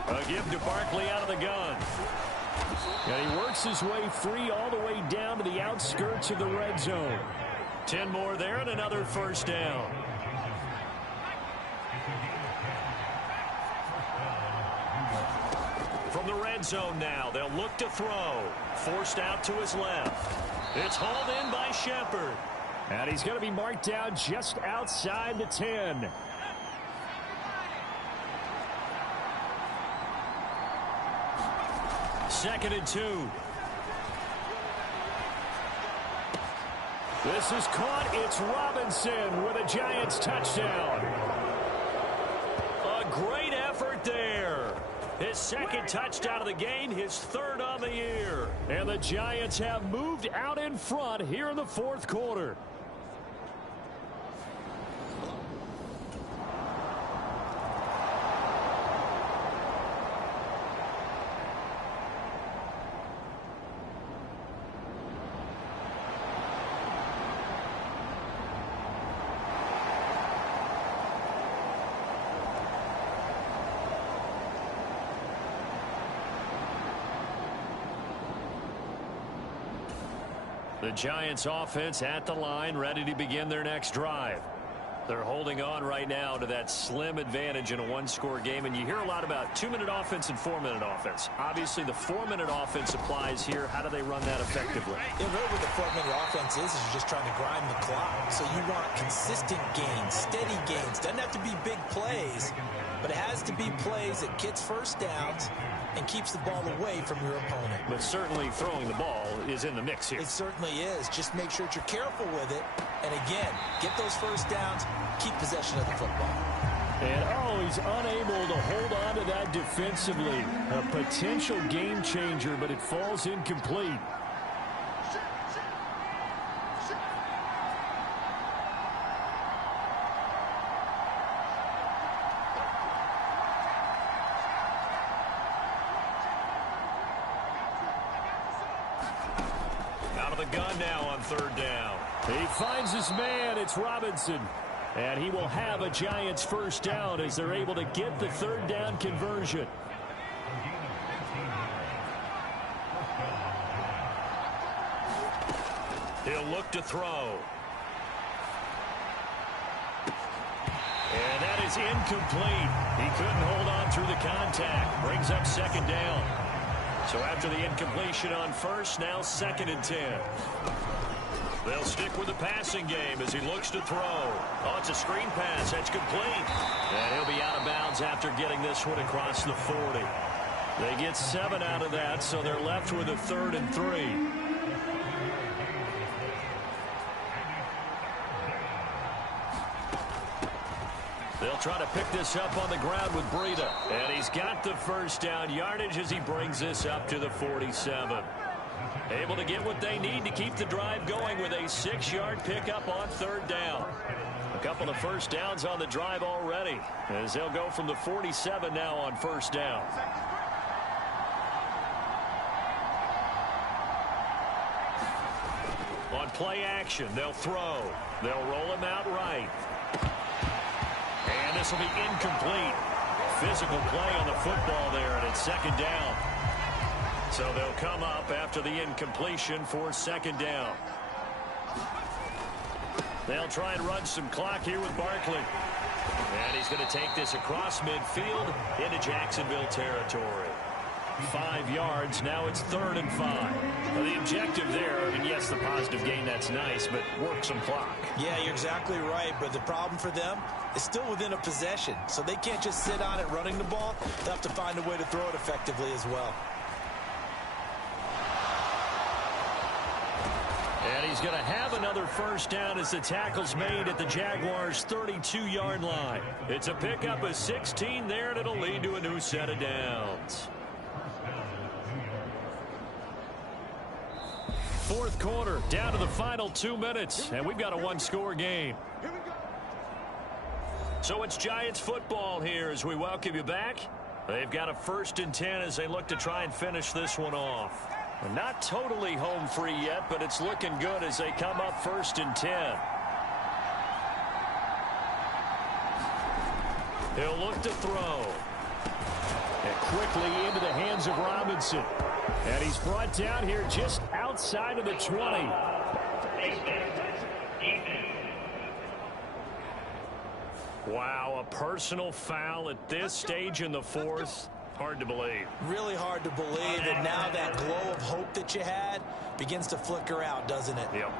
A give to Barkley out of the gun. And he works his way free all the way down to the outskirts of the red zone. 10 more there and another 1st down. From the red zone now, they'll look to throw. Forced out to his left. It's hauled in by Shepard. And he's going to be marked down just outside the 10. Second and 2. This is caught. It's Robinson with a Giants touchdown. A great effort there. His second touchdown of the game, his third on the year. And the Giants have moved out in front here in the fourth quarter. The Giants offense at the line, ready to begin their next drive. They're holding on right now to that slim advantage in a one-score game, and you hear a lot about 2-minute offense and 4-minute offense. Obviously, the 4-minute offense applies here. How do they run that effectively? Yeah, really what the 4-minute offense is you're just trying to grind the clock. So you want consistent gains, steady gains. Doesn't have to be big plays, but it has to be plays that gets first downs and keeps the ball away from your opponent. But certainly throwing the ball is in the mix here. It certainly is. Just make sure that you're careful with it. And again, get those first downs, keep possession of the football. And he's unable to hold on to that defensively. A potential game changer, but it falls incomplete. Gun now on third down. He finds his man. It's Robinson. And he will have a Giants first down as they're able to get the third down conversion. He'll look to throw. And that is incomplete. He couldn't hold on through the contact. Brings up second down. So after the incompletion on first, now second and 10. They'll stick with the passing game as he looks to throw. Oh, it's a screen pass. That's complete. And he'll be out of bounds after getting this one across the 40. They get 7 out of that, so they're left with a 3rd and 3. They'll try to pick this up on the ground with Breida. And he's got the first down yardage as he brings this up to the 47. Able to get what they need to keep the drive going with a 6-yard pickup on third down. A couple of first downs on the drive already as they'll go from the 47 now on first down. On play action, they'll throw. They'll roll him out right. And this will be incomplete. Physical play on the football there, and it's second down. So they'll come up after the incompletion for second down. They'll try and run some clock here with Barkley. And he's going to take this across midfield into Jacksonville territory. 5 yards. Now it's 3rd and 5. Well, the objective there, and yes, the positive gain, that's nice, but work some clock. Yeah, you're exactly right. But the problem for them is still within a possession. So they can't just sit on it running the ball. They'll have to find a way to throw it effectively as well. And he's going to have another first down as the tackle's made at the Jaguars' 32-yard line. It's a pickup of 16 there, and it'll lead to a new set of downs. Fourth quarter, down to the final 2 minutes, and we've got a one-score game. So it's Giants football here as we welcome you back. They've got a 1st and 10 as they look to try and finish this one off. Not totally home free yet, but it's looking good as they come up 1st and 10. He'll look to throw. And quickly into the hands of Robinson. And he's brought down here just outside of the 20. Wow, a personal foul at this stage in the 4th. Hard to believe. Really hard to believe, and now that glow of hope that you had begins to flicker out, doesn't it? Yep.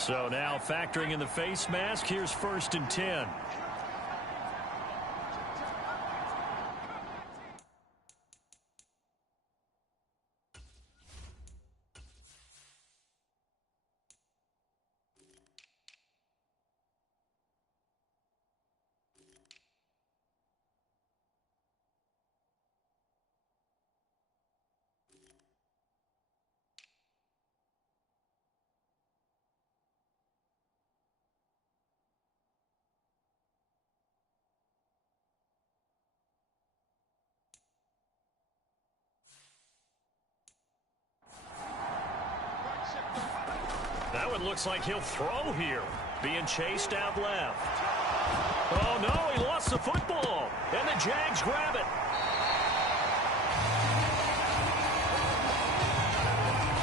So now factoring in the face mask, here's 1st and 10. That one looks like he'll throw here. Being chased out left. Oh, no, he lost the football. And the Jags grab it.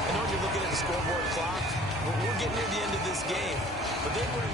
I know you're looking at the scoreboard clock. We're getting near the end of this game. But they were...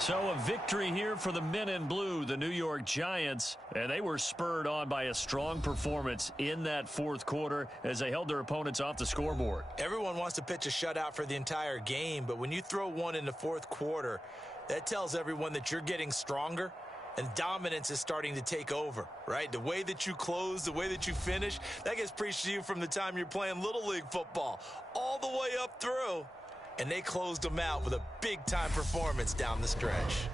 So a victory here for the men in blue, the New York Giants, and they were spurred on by a strong performance in that 4th quarter as they held their opponents off the scoreboard. Everyone wants to pitch a shutout for the entire game, but when you throw one in the 4th quarter, that tells everyone that you're getting stronger and dominance is starting to take over, right? The way that you close, the way that you finish, that gets preached to you from the time you're playing Little League football all the way up through. And they closed them out with a big-time performance down the stretch.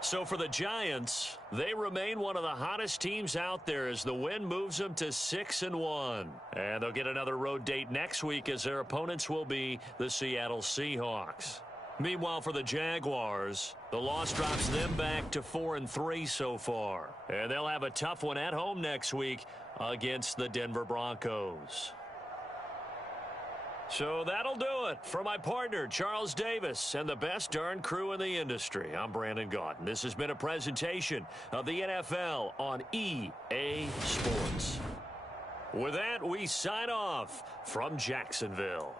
So for the Giants, they remain one of the hottest teams out there as the win moves them to 6-1. And they'll get another road date next week as their opponents will be the Seattle Seahawks. Meanwhile, for the Jaguars, the loss drops them back to 4-3 so far. And they'll have a tough one at home next week against the Denver Broncos. So that'll do it. For my partner, Charles Davis, and the best darn crew in the industry, I'm Brandon Gaudin. This has been a presentation of the NFL on EA Sports. With that, we sign off from Jacksonville.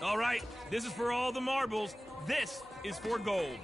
All right, this is for all the marbles. This is for gold.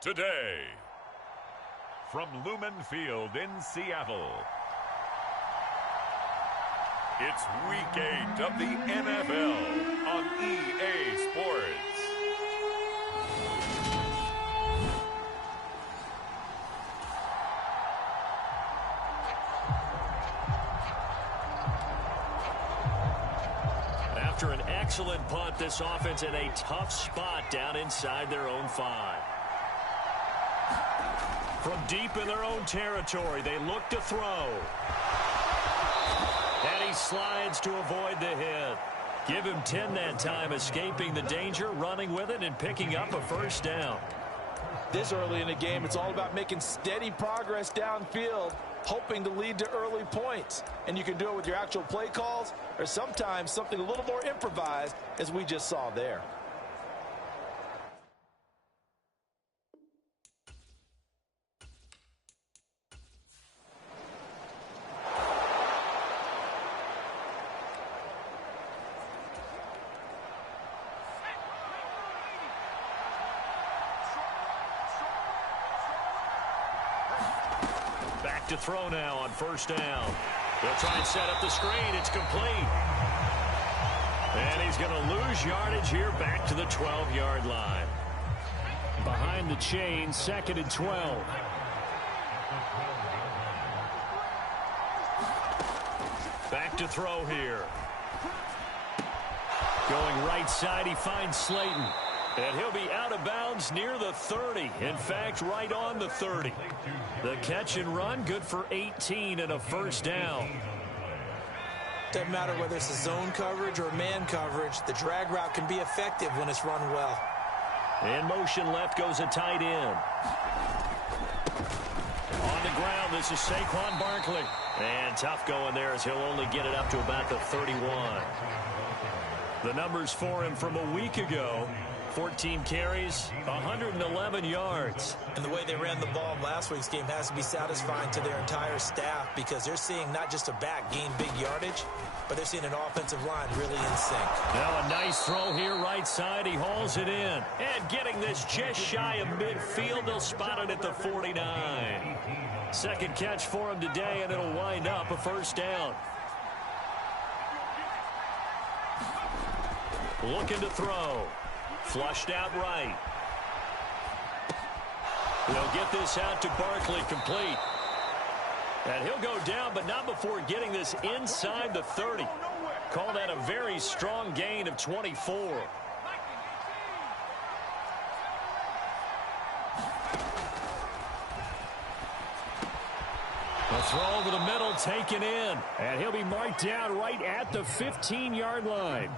Today, from Lumen Field in Seattle, It's Week 8 of the NFL on EA Sports. After an excellent punt, this offense in a tough spot down inside their own 5. From deep in their own territory, they look to throw. And he slides to avoid the hit. Give him 10 that time, escaping the danger, running with it, and picking up a first down. This early in the game, it's all about making steady progress downfield, hoping to lead to early points. And you can do it with your actual play calls, or sometimes something a little more improvised, as we just saw there. To throw now on first down. They'll try and set up the screen. It's complete. And he's going to lose yardage here back to the 12-yard line. Behind the chain, 2nd and 12. Back to throw here. Going right side, he finds Slayton. And he'll be out of bounds near the 30. In fact, right on the 30. The catch and run, good for 18 and a first down. Doesn't matter whether it's a zone coverage or man coverage, the drag route can be effective when it's run well. In motion left goes a tight end. On the ground, this is Saquon Barkley. And tough going there as he'll only get it up to about the 31. The numbers for him from a week ago: 14 carries, 111 yards. And the way they ran the ball in last week's game has to be satisfying to their entire staff, because they're seeing not just a back gain big yardage, but they're seeing an offensive line really in sync. Now a nice throw here right side. He hauls it in. And getting this just shy of midfield. They'll spot it at the 49. Second catch for him today, and it'll wind up a first down. Looking to throw. Flushed out right. They'll get this out to Barkley, complete. And he'll go down, but not before getting this inside the 30. Call that a very strong gain of 24. A throw over the middle, taken in. And he'll be marked down right at the 15-yard line.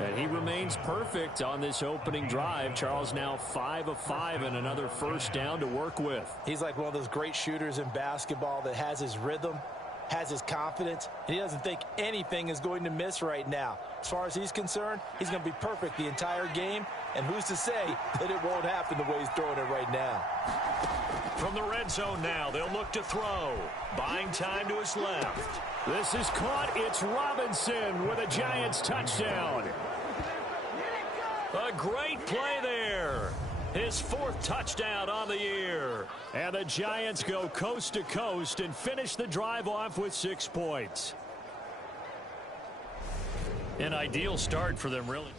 And he remains perfect on this opening drive. Charles now 5 of 5 and another first down to work with. He's like one of those great shooters in basketball that has his rhythm, has his confidence, and he doesn't think anything is going to miss right now. As far as he's concerned, he's going to be perfect the entire game, and who's to say that it won't happen the way he's throwing it right now. From the red zone now, they'll look to throw. Buying time to his left. This is caught. It's Robinson with a Giants touchdown. A great play there. His 4th touchdown on the year. And the Giants go coast to coast and finish the drive off with 6 points. An ideal start for them, really.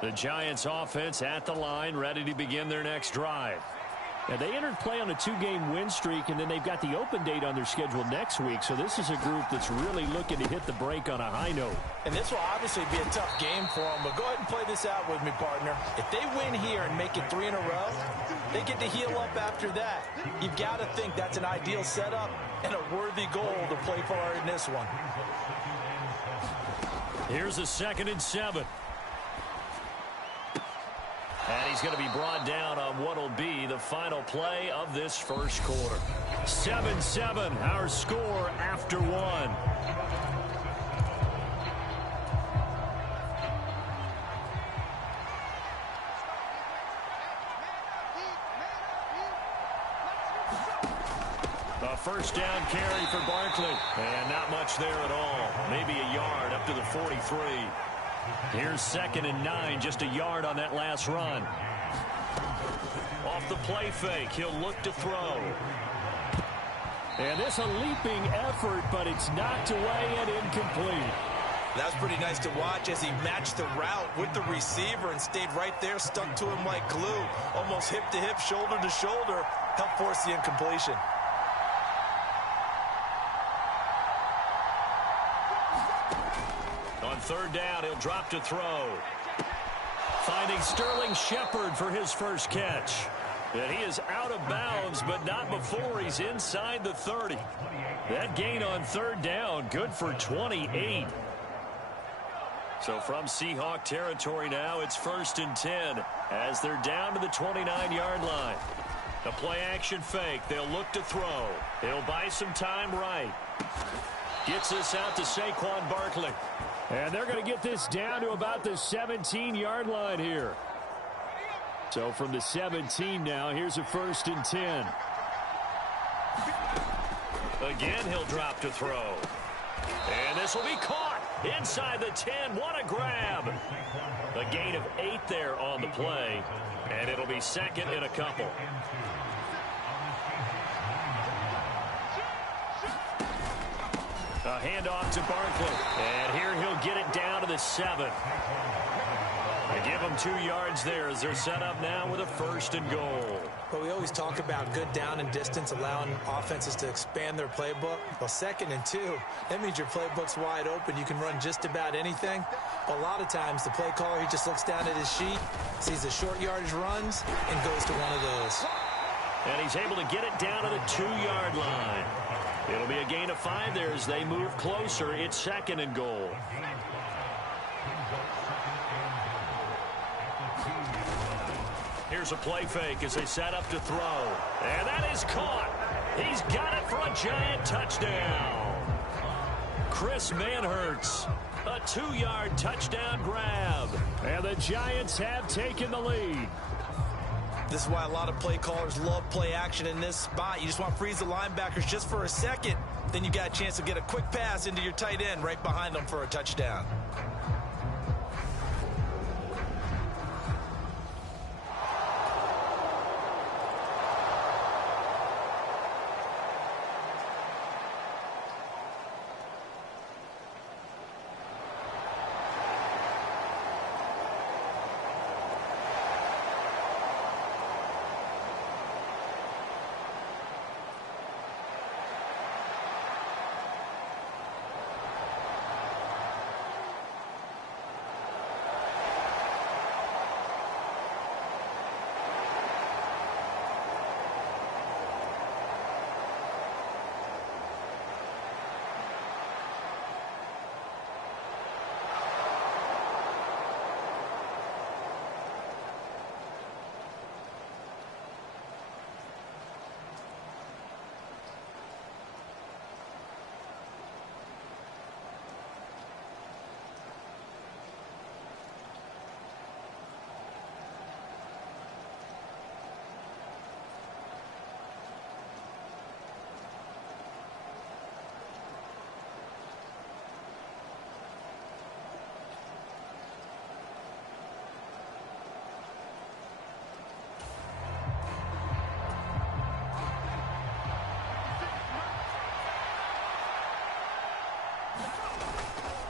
The Giants offense at the line, ready to begin their next drive. Now, they entered play on a 2-game win streak, and then they've got the open date on their schedule next week. So this is a group that's really looking to hit the break on a high note. And this will obviously be a tough game for them, but go ahead and play this out with me, partner. If they win here and make it 3 in a row, they get to heal up after that. You've got to think that's an ideal setup and a worthy goal to play for in this one. Here's a 2nd and 7. And he's going to be brought down on what will be the final play of this first quarter. 7-7, our score after 1. A first down carry for Barkley. And not much there at all. Maybe a yard up to the 43. Here's 2nd and 9, just a yard on that last run. Off the play fake, he'll look to throw. And this a leaping effort, but it's knocked away and incomplete. That's pretty nice to watch as he matched the route with the receiver and stayed right there, stuck to him like glue. Almost hip to hip, shoulder to shoulder, helped force the incompletion. On 3rd down, he'll drop to throw. Finding Sterling Shepard for his first catch. And he is out of bounds, but not before he's inside the 30. That gain on 3rd down, good for 28. So from Seahawk territory now, it's 1st and 10 as they're down to the 29-yard line. The play-action fake. They'll look to throw. He'll buy some time right. Gets this out to Saquon Barkley. And they're going to get this down to about the 17-yard line here. So from the 17 now, here's a 1st and 10. Again, he'll drop to throw. And this will be caught inside the 10. What a grab. A gain of 8 there on the play. And it'll be 2nd and a couple. A handoff to Barkley. And here he'll get it down to the 7. They give him 2 yards there as they're set up now with a 1st and goal. But we always talk about good down and distance, allowing offenses to expand their playbook. Well, 2nd and 2, that means your playbook's wide open. You can run just about anything. But a lot of times, the play caller, he just looks down at his sheet, sees the short yardage runs, and goes to one of those. And he's able to get it down to the 2-yard line. It'll be a gain of 5 there as they move closer. It's 2nd and goal. Here's a play fake as they set up to throw. And that is caught. He's got it for a Giant touchdown. Chris Manhertz, a 2-yard touchdown grab. And the Giants have taken the lead. This is why a lot of play callers love play action in this spot. You just want to freeze the linebackers just for a second. Then you got a chance to get a quick pass into your tight end right behind them for a touchdown.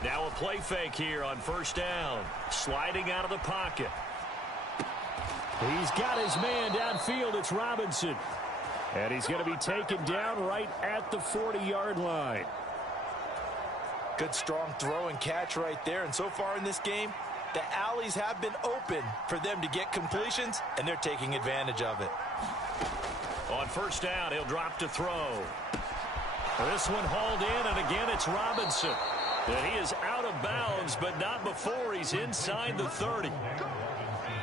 Now a play fake here on first down. Sliding out of the pocket. He's got his man downfield. It's Robinson. And he's going to be taken down right at the 40-yard line. Good strong throw and catch right there. And so far in this game, the alleys have been open for them to get completions, and they're taking advantage of it. On first down, he'll drop to throw. This one hauled in, and again it's Robinson. And he is out of bounds, but not before he's inside the 30.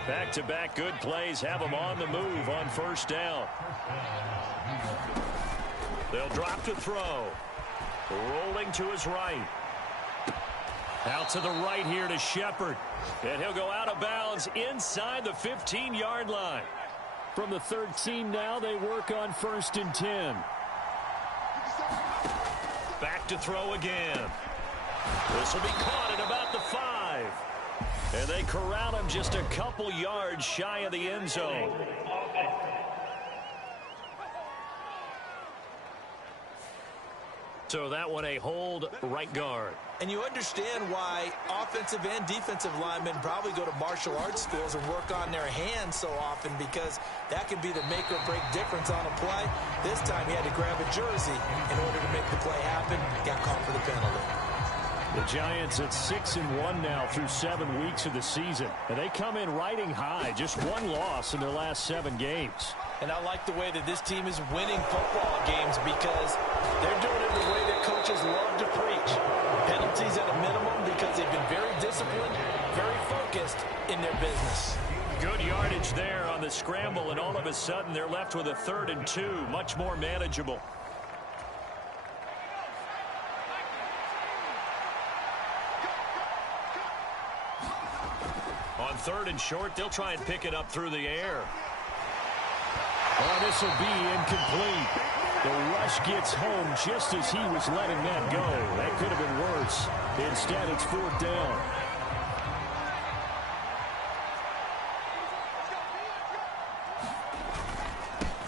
Back-to-back good plays have him on the move on first down. They'll drop to throw. Rolling to his right. Out to the right here to Shepard. And he'll go out of bounds inside the 15-yard line. From the 13 now, they work on 1st and 10. Back to throw again. This will be caught at about the 5. And they corral him just a couple yards shy of the end zone. So that one a hold right guard. And you understand why offensive and defensive linemen probably go to martial arts schools and work on their hands so often, because that can be the make or break difference on a play. This time he had to grab a jersey in order to make the play happen. Got called for the penalty. The Giants at 6-1 now through 7 weeks of the season. And they come in riding high. Just one loss in their last 7 games. And I like the way that this team is winning football games, because they're doing it the way that coaches love to preach. Penalties at a minimum, because they've been very disciplined, very focused in their business. Good yardage there on the scramble, and all of a sudden they're left with a 3rd and 2, much more manageable. On 3rd and short, they'll try and pick it up through the air. Oh, this will be incomplete. The rush gets home just as he was letting that go. That could have been worse. Instead, it's 4th down.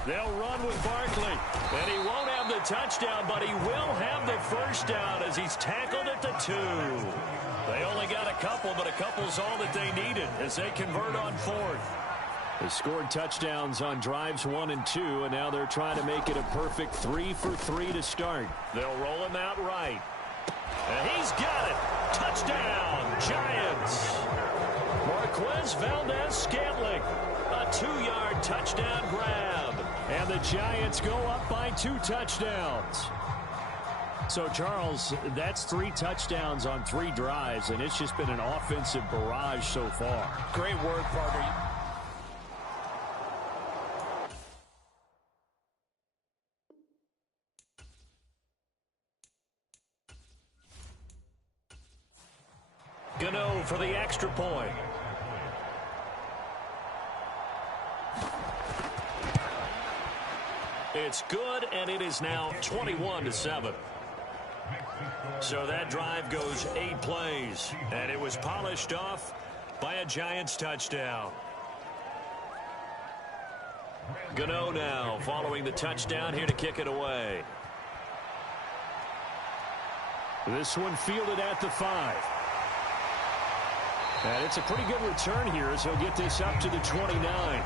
They'll run with Barkley. And he won't have the touchdown, but he will have the first down as he's tackled at the 2. They only got a couple, but a couple's all that they needed as they convert on 4th. They scored touchdowns on drives 1 and 2, and now they're trying to make it a perfect 3 for 3 to start. They'll roll him out right. And he's got it. Touchdown, Giants. Marquez Valdez-Scantling. A 2-yard touchdown grab. And the Giants go up by 2 touchdowns. So, Charles, that's 3 touchdowns on 3 drives, and it's just been an offensive barrage so far. Great work, partner. Gano for the extra point. It's good, and it is now 21-7. So that drive goes 8 plays, and it was polished off by a Giants touchdown. Gano now following the touchdown here to kick it away. This one fielded at the 5. And it's a pretty good return here as he'll get this up to the 29.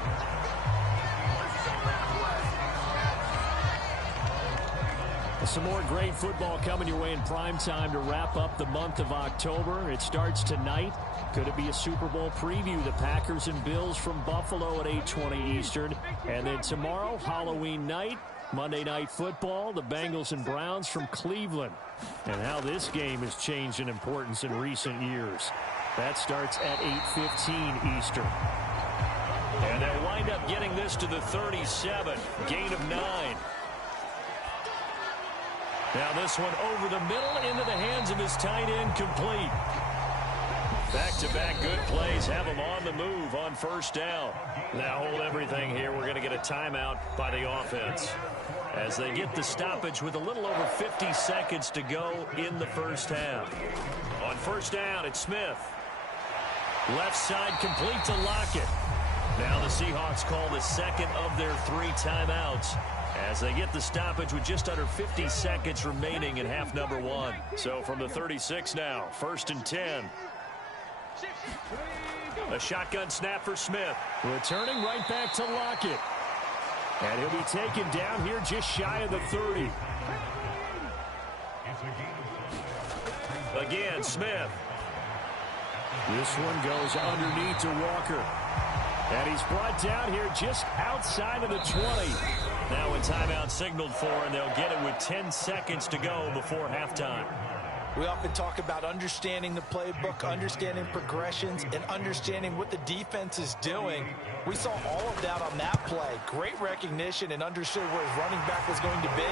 Some more great football coming your way in prime time to wrap up the month of October. It starts tonight. Could it be a Super Bowl preview? The Packers and Bills from Buffalo at 8:20 Eastern. And then tomorrow, Halloween night, Monday Night Football, the Bengals and Browns from Cleveland. And how this game has changed in importance in recent years. That starts at 8:15 Eastern. And they'll wind up getting this to the 37. Gain of 9. Now this one over the middle into the hands of his tight end, complete. Back-to-back good plays have him on the move on first down. Now hold everything here. We're going to get a timeout by the offense as they get the stoppage with a little over 50 seconds to go in the first half. On first down, it's Smith. Left side complete to Lockett. Now the Seahawks call the second of their 3 timeouts. as they get the stoppage with just under 50 seconds remaining in half number one. So from the 36 now, 1st and 10. A shotgun snap for Smith. Returning right back to Lockett. And he'll be taken down here just shy of the 30. Again, Smith. This one goes underneath to Walker. And he's brought down here just outside of the 20. Now a timeout signaled for, and they'll get it with 10 seconds to go before halftime. We often talk about understanding the playbook, understanding progressions, and understanding what the defense is doing. We saw all of that on that play. Great recognition and understood where his running back was going to be.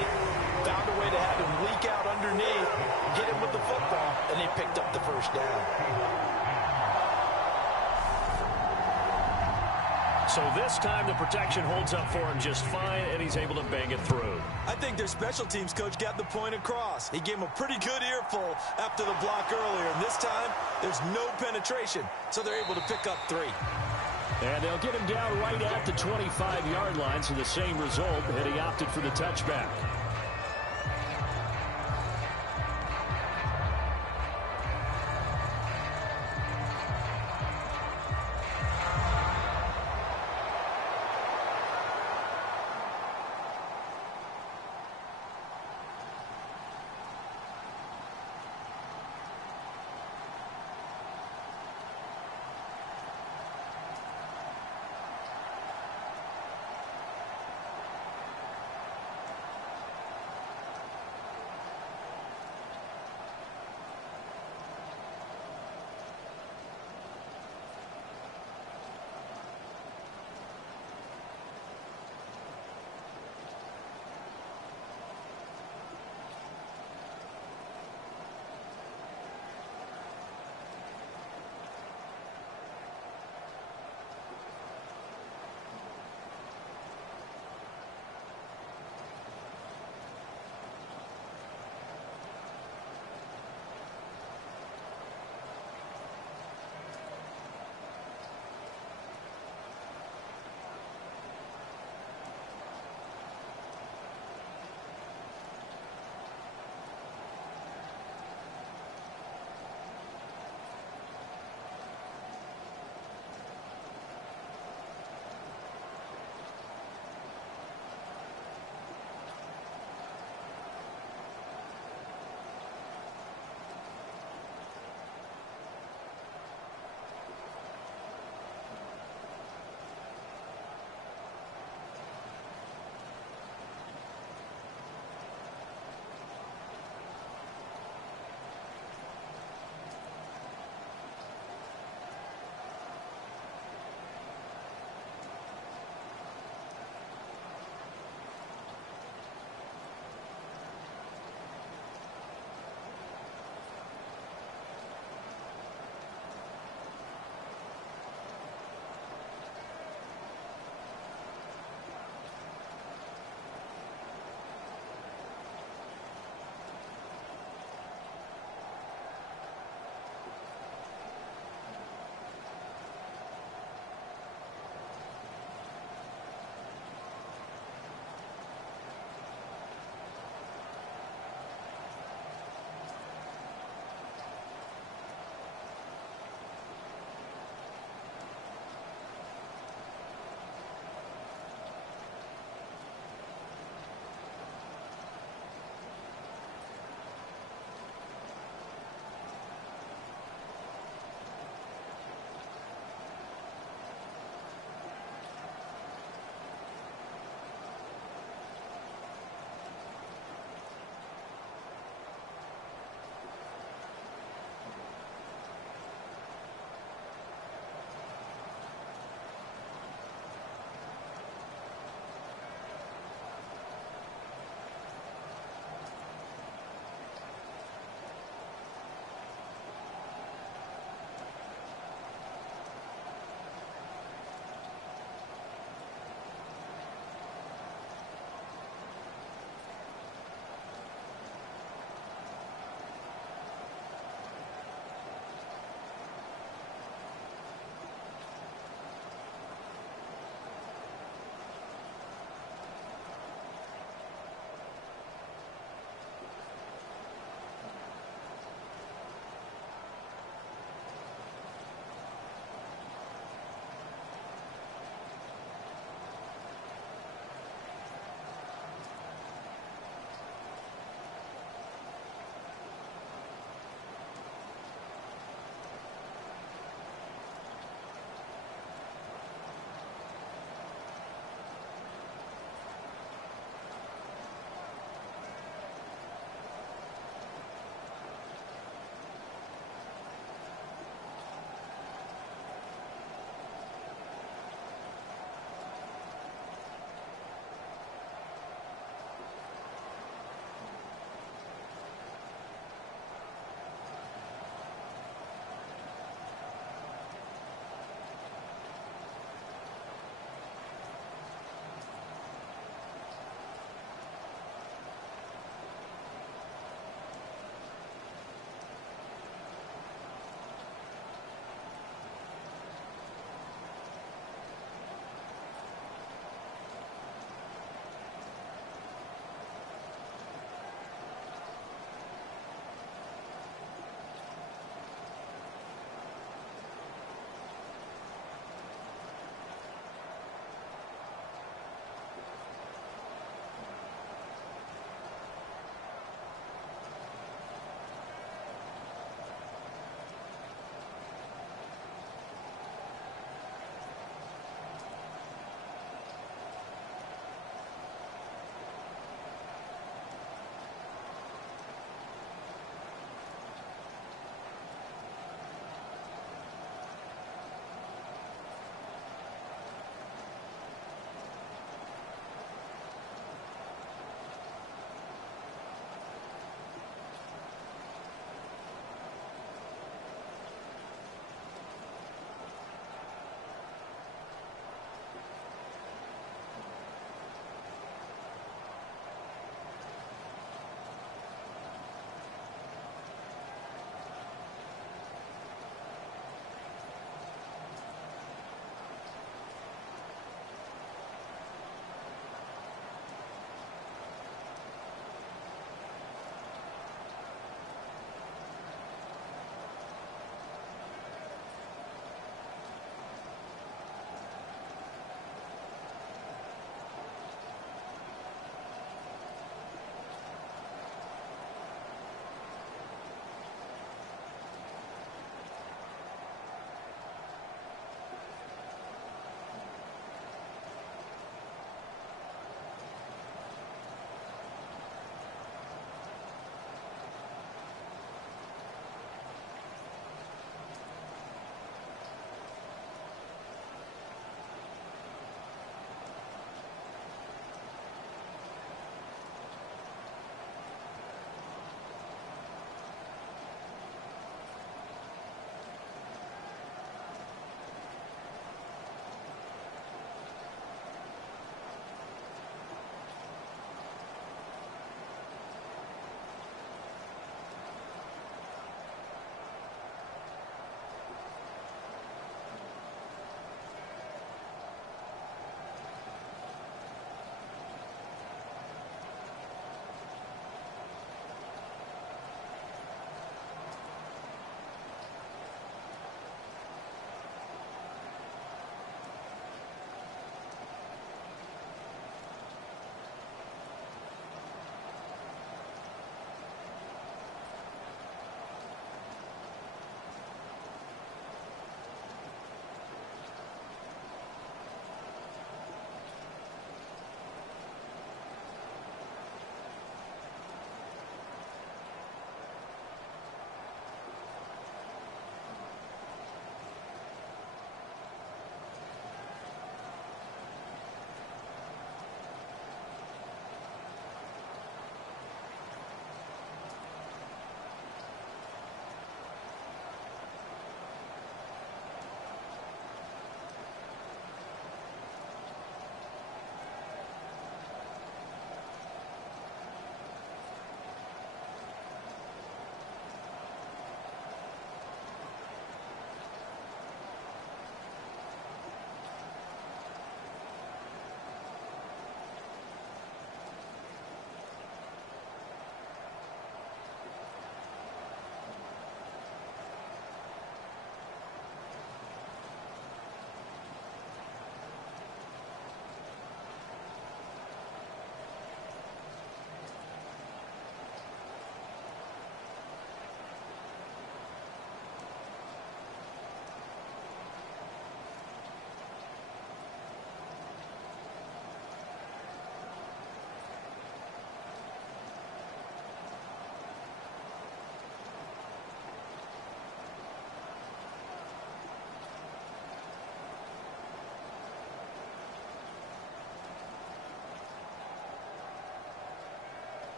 Found a way to have him leak out underneath, get him with the football, and they picked up the first down. So this time the protection holds up for him just fine, and he's able to bang it through. I think their special teams coach got the point across. He gave him a pretty good earful after the block earlier, and this time there's no penetration, so they're able to pick up 3. And they'll get him down right at the 25-yard line, so the same result, and he opted for the touchback.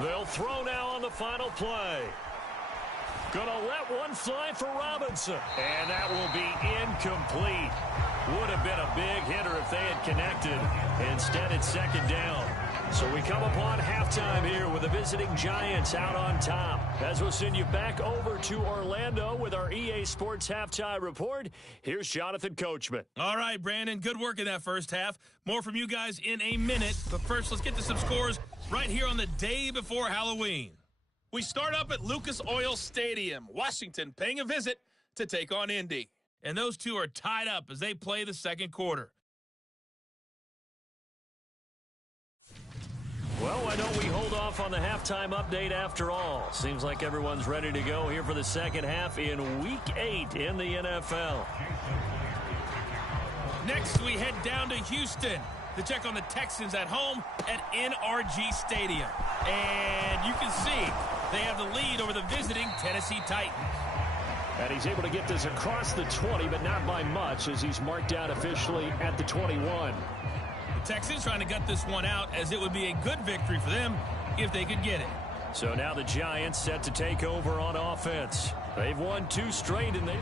They'll throw now on the final play. Gonna let one fly for Robinson. And that will be incomplete. Would have been a big hitter if they had connected. Instead, it's second down. So we come upon halftime here with the visiting Giants out on top. As we'll send you back over to Orlando with our EA Sports Halftime Report, here's Jonathan Coachman. All right, Brandon, good work in that first half. More from you guys in a minute. But first, let's get to some scores right here on the day before Halloween. We start up at Lucas Oil Stadium, Washington, paying a visit to take on Indy. And those two are tied up as they play the second quarter. Well, why don't we hold off on the halftime update after all? Seems like everyone's ready to go here for the second half in Week 8 in the NFL. Next, we head down to Houston to check on the Texans at home at NRG Stadium. And you can see they have the lead over the visiting Tennessee Titans. And he's able to get this across the 20, but not by much, as he's marked down officially at the 21. The Texans trying to gut this one out, as it would be a good victory for them if they could get it. So now the Giants set to take over on offense. They've won 2 straight, and they...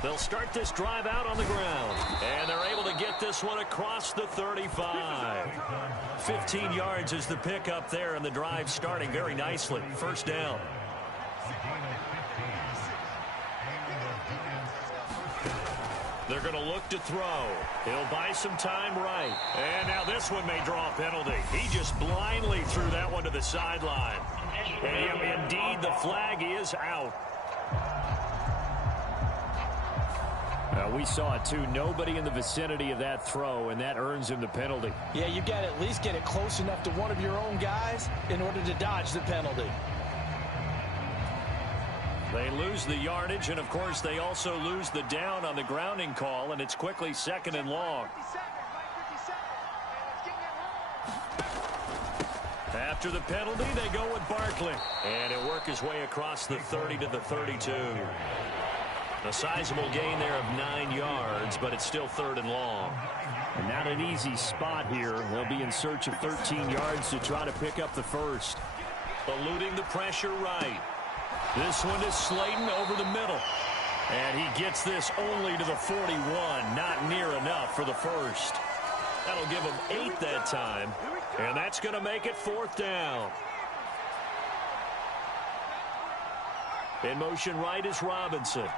They'll start this drive out on the ground. And they're able to get this one across the 35. 15 yards is the pickup there, and the drive starting very nicely. First down. They're going to look to throw. He'll buy some time right. And now this one may draw a penalty. He just blindly threw that one to the sideline. And indeed, the flag is out. We saw it, too. Nobody in the vicinity of that throw, and that earns him the penalty. Yeah, you've got to at least get it close enough to one of your own guys in order to dodge the penalty. They lose the yardage, and, of course, they also lose the down on the grounding call, and it's quickly second and long. After the penalty, they go with Barkley. And he'll work his way across the 30 to the 32. A sizable gain there of 9 yards, but it's still third and long. And not an easy spot here. They'll be in search of 13 yards to try to pick up the first. Eluding the pressure right. This one is Slayton over the middle. And he gets this only to the 41. Not near enough for the first. That'll give him 8 that time. And that's going to make it fourth down. In motion right is Robinson.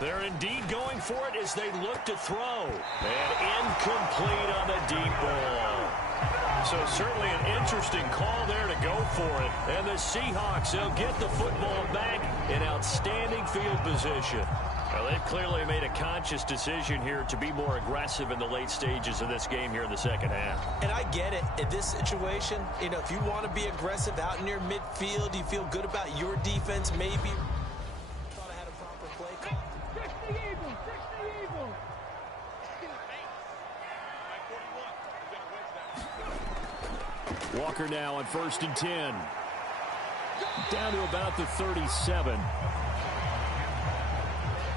They're indeed going for it as they look to throw. And incomplete on the deep ball. So certainly an interesting call there to go for it. And the Seahawks, they'll get the football back in outstanding field position. Well, they've clearly made a conscious decision here to be more aggressive in the late stages of this game here in the second half. And I get it. In this situation, if you want to be aggressive out in your midfield, you feel good about your defense, maybe. Thought I had a proper play call. Walker now on 1st and 10. Down to about the 37.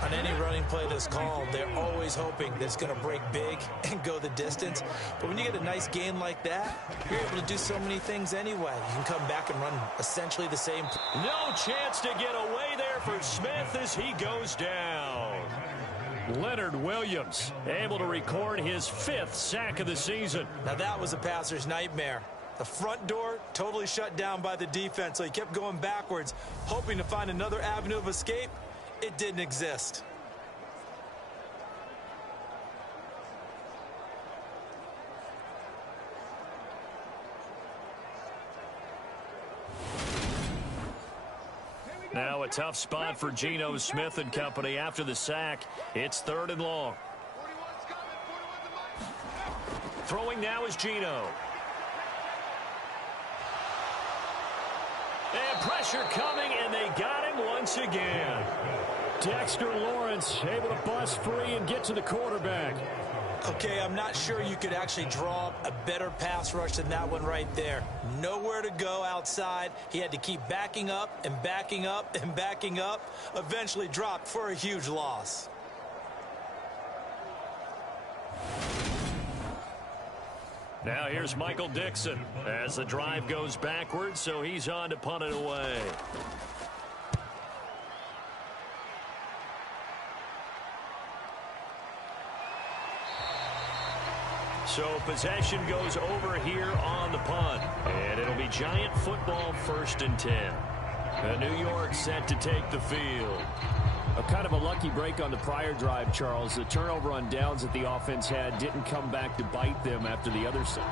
On any running play that's called, they're always hoping that it's going to break big and go the distance. But when you get a nice gain like that, you're able to do so many things anyway. You can come back and run essentially the same. No chance to get away there for Smith as he goes down. Leonard Williams able to record his 5th sack of the season. Now that was a passer's nightmare. The front door totally shut down by the defense, so he kept going backwards, hoping to find another avenue of escape. It didn't exist. tough spot for Geno Smith and company after the sack. It's 3rd and long. Throwing now is Geno. And pressure coming, and they got him once again. Dexter Lawrence able to bust free and get to the quarterback. Okay, I'm not sure you could actually draw up a better pass rush than that one right there. Nowhere to go outside. He had to keep backing up and backing up and backing up. Eventually dropped for a huge loss. Now here's Michael Dixon as the drive goes backwards, so he's on to punt it away. So possession goes over here on the punt. And it'll be Giant football 1st and 10. New York set to take the field. A kind of a lucky break on the prior drive, Charles. The turnover on downs that the offense had didn't come back to bite them after the other side.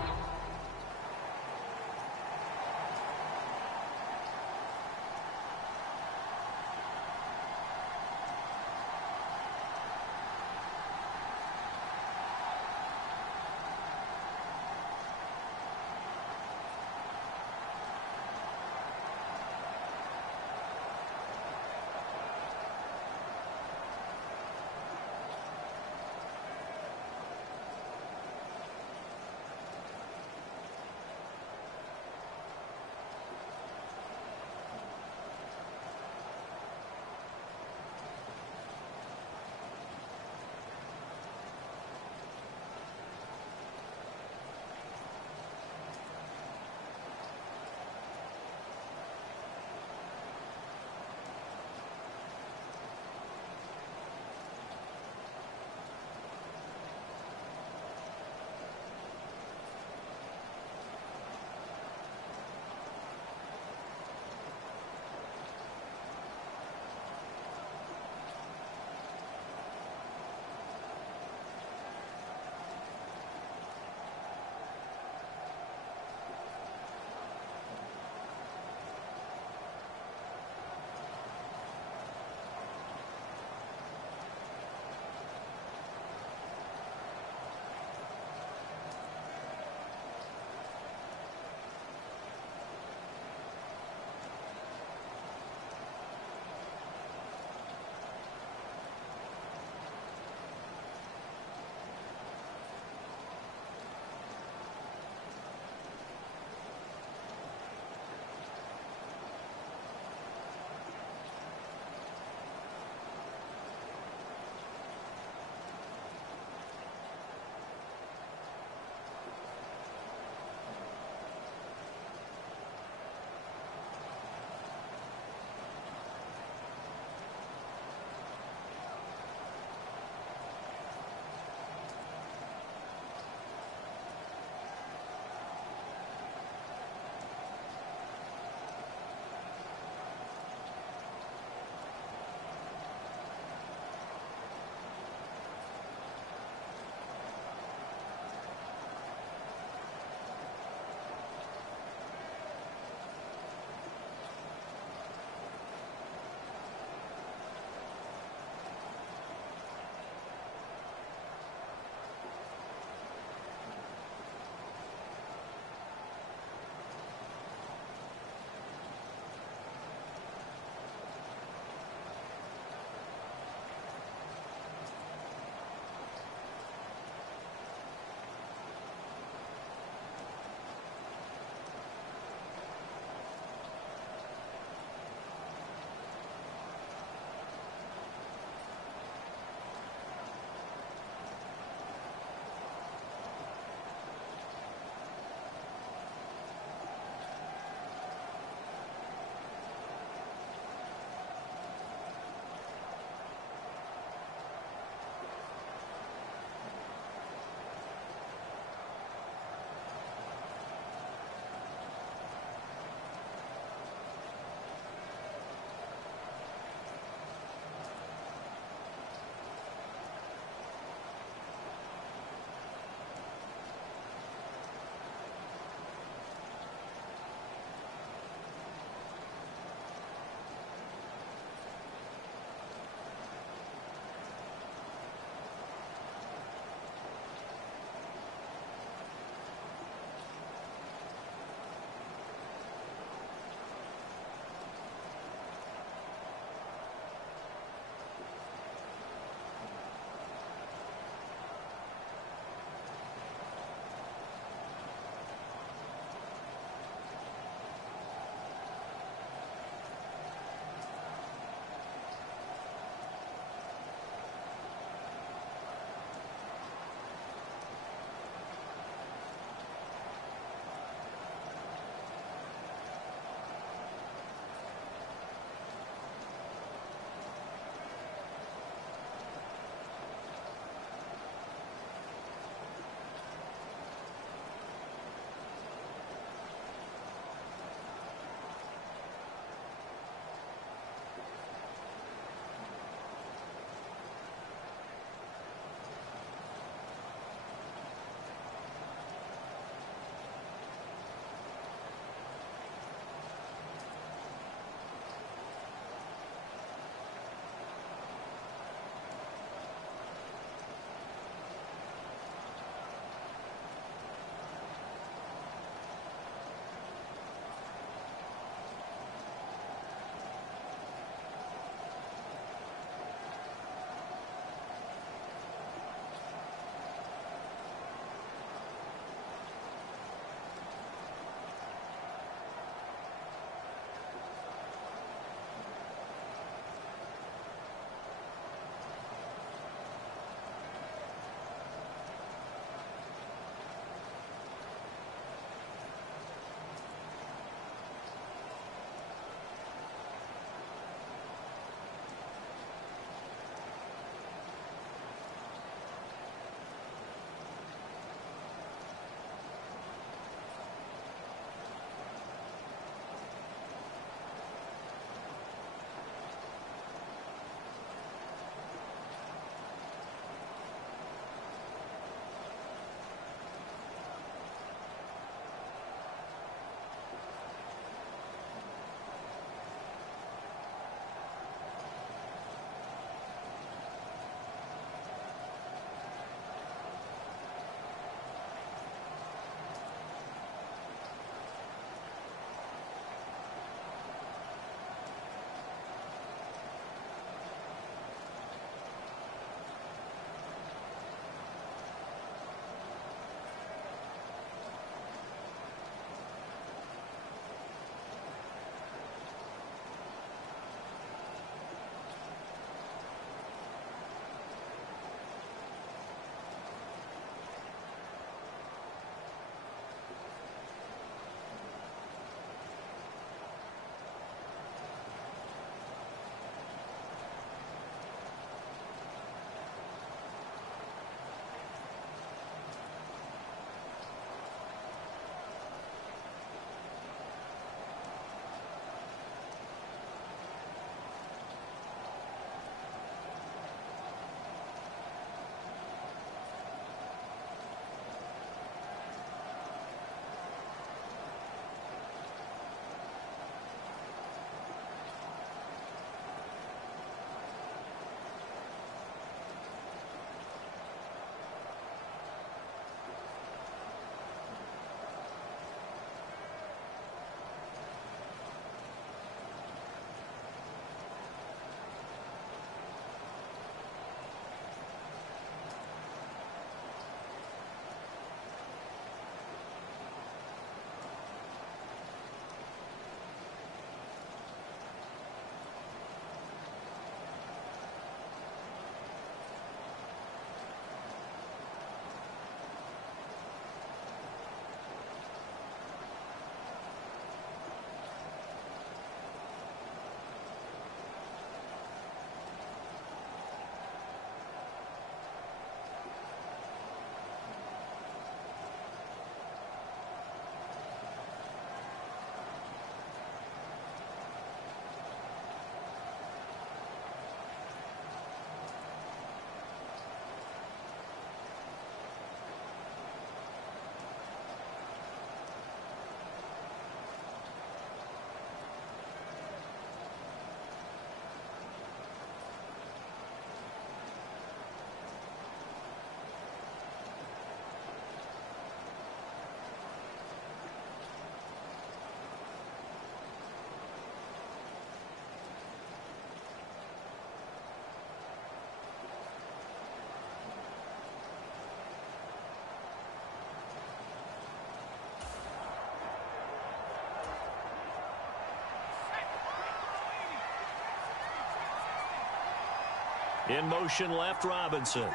In motion left, Robinson.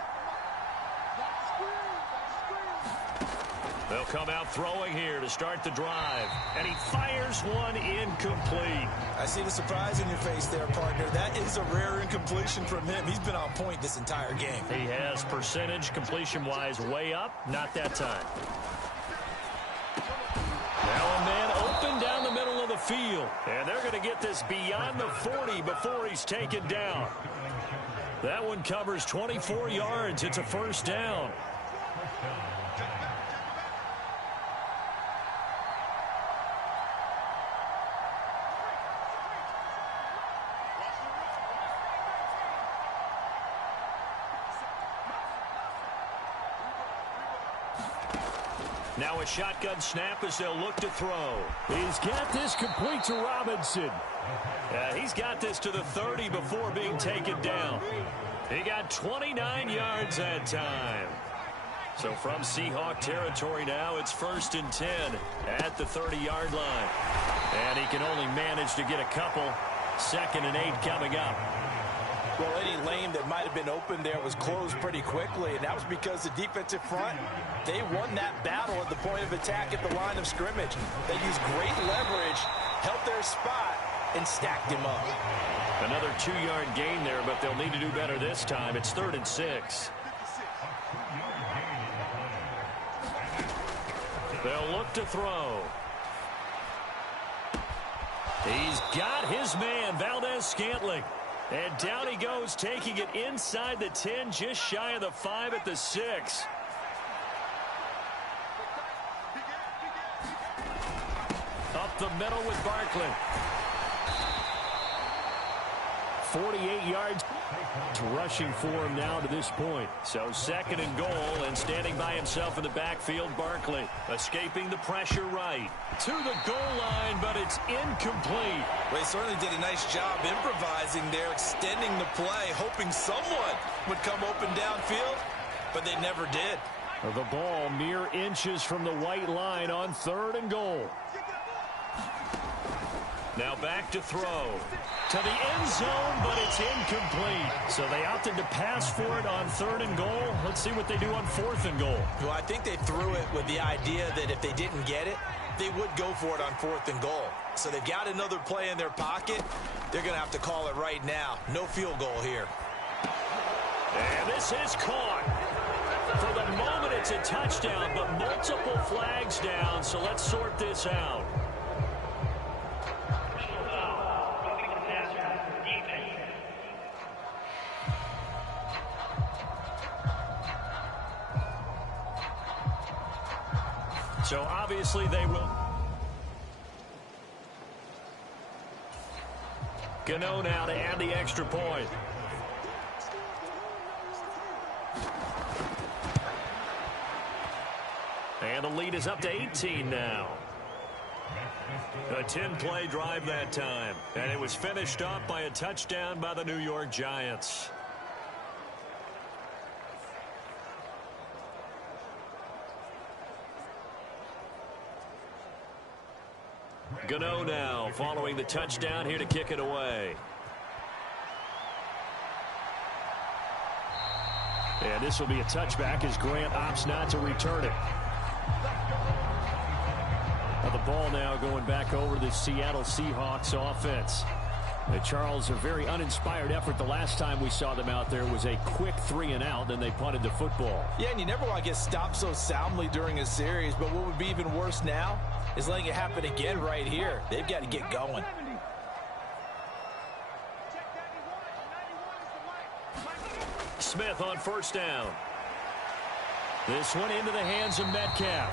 They'll come out throwing here to start the drive. And he fires one incomplete. I see the surprise in your face there, partner. That is a rare incompletion from him. He's been on point this entire game. He has percentage completion-wise way up. Not that time. Now a man open down the middle of the field. And they're going to get this beyond the 40 before he's taken down. That one covers 24 yards. It's a first down. Now a shotgun snap as they'll look to throw. He's got this complete to Robinson. He's got this to the 30 before being taken down. He got 29 yards that time. So from Seahawk territory now, it's 1st and 10 at the 30-yard line. And he can only manage to get a couple. 2nd and 8 coming up. Well, any lane that might have been open there was closed pretty quickly, and that was because the defensive front, they won that battle at the point of attack at the line of scrimmage. They used great leverage, held their spot, and stacked him up. Another 2-yard gain there, but they'll need to do better this time. It's 3rd and 6. They'll look to throw. He's got his man, Valdez-Scantling. And down he goes, taking it inside the 10, just shy of the 5 at the 6. Up the middle with Barkley. 48 yards rushing for him now to this point. So 2nd and goal, and standing by himself in the backfield, Barkley. Escaping the pressure right. To the goal line, but it's incomplete. Well, he certainly did a nice job improvising there, extending the play, hoping someone would come open downfield, but they never did. The ball mere inches from the white line on 3rd and goal. Now back to throw. To the end zone, but it's incomplete. So they opted to pass for it on 3rd and goal. Let's see what they do on 4th and goal. Well, I think they threw it with the idea that if they didn't get it, they would go for it on 4th and goal. So they've got another play in their pocket. They're going to have to call it right now. No field goal here. And this is caught. For the moment, it's a touchdown, but multiple flags down. So let's sort this out. So obviously they will. Gano now to add the extra point. And the lead is up to 18 now. A 10-play drive that time. And it was finished off by a touchdown by the New York Giants. Gano now following the touchdown here to kick it away. And this will be a touchback as Grant opts not to return it. Now the ball now going back over the Seattle Seahawks offense. Charles, a very uninspired effort. The last time we saw them out there was a quick 3-and-out, then they punted the football. Yeah, and you never want to get stopped so soundly during a series, but what would be even worse now is letting it happen again right here. They've got to get going. Smith on 1st down. This one into the hands of Metcalf.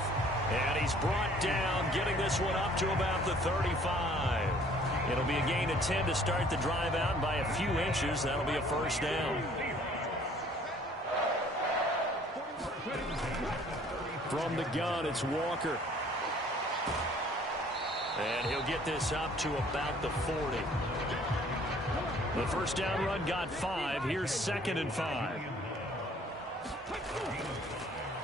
And he's brought down, getting this one up to about the 35. It'll be a gain of 10 to start the drive out by a few inches. That'll be a 1st down. From the gun, it's Walker. And he'll get this up to about the 40. The 1st down run got 5. Here's 2nd and 5.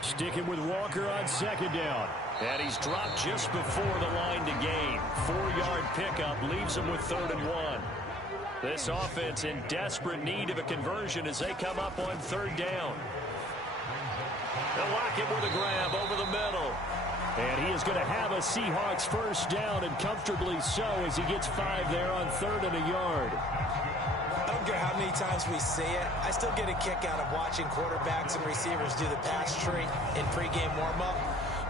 Sticking with Walker on 2nd down. And he's dropped just before the line to gain. 4-yard pickup leaves him with 3rd and 1. This offense in desperate need of a conversion as they come up on third down. They'll lock it with a grab over the middle. And he is going to have a Seahawks first down, and comfortably so, as he gets 5 there on 3rd and a yard. I don't care how many times we see it. I still get a kick out of watching quarterbacks and receivers do the pass tree in pregame warm-up.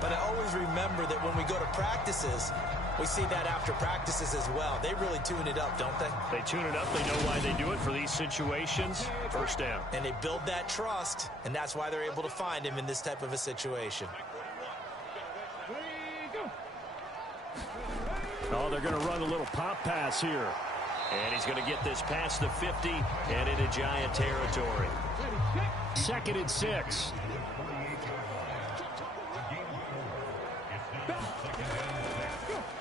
But I always remember that when we go to practices, we see that after practices as well. They really tune it up, don't they? They tune it up. They know why they do it for these situations. First down. And they build that trust, and that's why they're able to find him in this type of a situation. Oh, they're going to run a little pop pass here. And he's going to get this past the 50 and into Giant territory. 2nd and 6.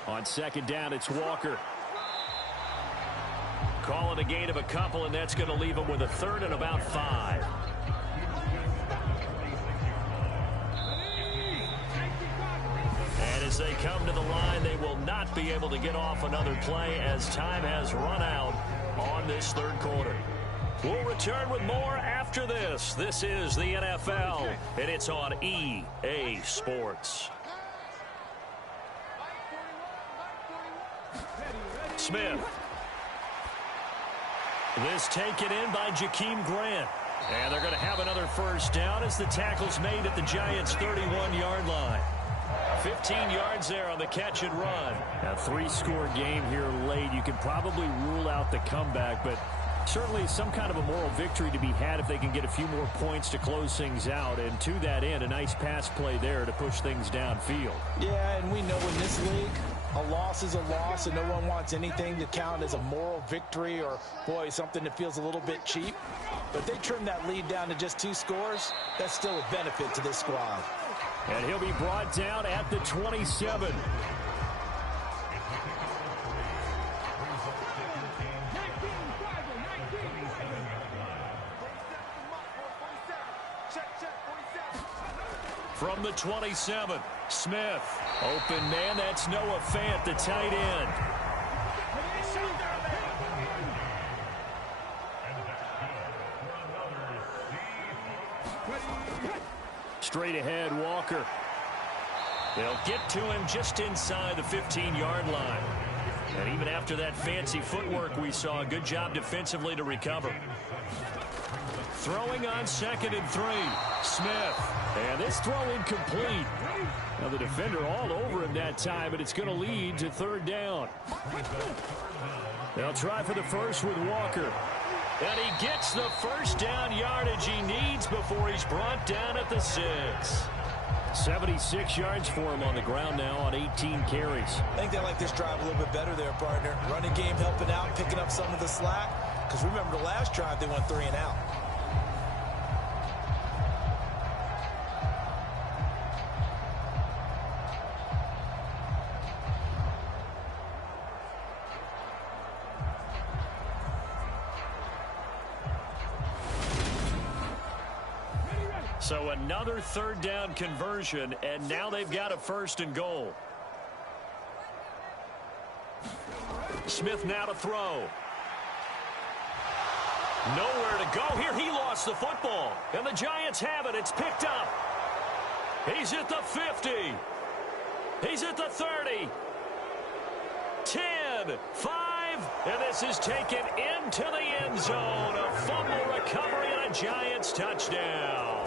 On 2nd down, it's Walker. Calling a gain of a couple, and that's going to leave him with a 3rd and about 5. And as they come to the line, they will not be able to get off another play as time has run out on this 3rd quarter. We'll return with more after this. This is the NFL, and it's on EA Sports. Smith. This taken in by Jakeem Grant. And they're going to have another first down as the tackle's made at the Giants' 31-yard line. 15 yards there on the catch and run. A 3-score game here late. You can probably rule out the comeback, but certainly some kind of a moral victory to be had if they can get a few more points to close things out. And to that end, a nice pass play there to push things downfield. Yeah, and we know in this league, a loss is a loss, and no one wants anything to count as a moral victory or, boy, something that feels a little bit cheap. But if they trim that lead down to just 2 scores, that's still a benefit to this squad. And he'll be brought down at the 27. From the 27, Smith. Open man, that's Noah Fant, the tight end. Straight ahead, Walker. They'll get to him just inside the 15-yard line. And even after that fancy footwork we saw, a good job defensively to recover. Throwing on 2nd and 3, Smith. And this throw incomplete. Now the defender all over him that time, but it's going to lead to 3rd down. They'll try for the first with Walker. And he gets the first down yardage he needs before he's brought down at the 6. 76 yards for him on the ground now on 18 carries. I think they like this drive a little bit better there, partner. Running game helping out, picking up some of the slack. Because remember the last drive, they went 3 and out. So another 3rd down conversion, and now they've got a 1st and goal. Smith now to throw. Nowhere to go here. He lost the football, and the Giants have it. It's picked up. He's at the 50. He's at the 30. 10, 5, and this is taken into the end zone. A fumble recovery and a Giants touchdown.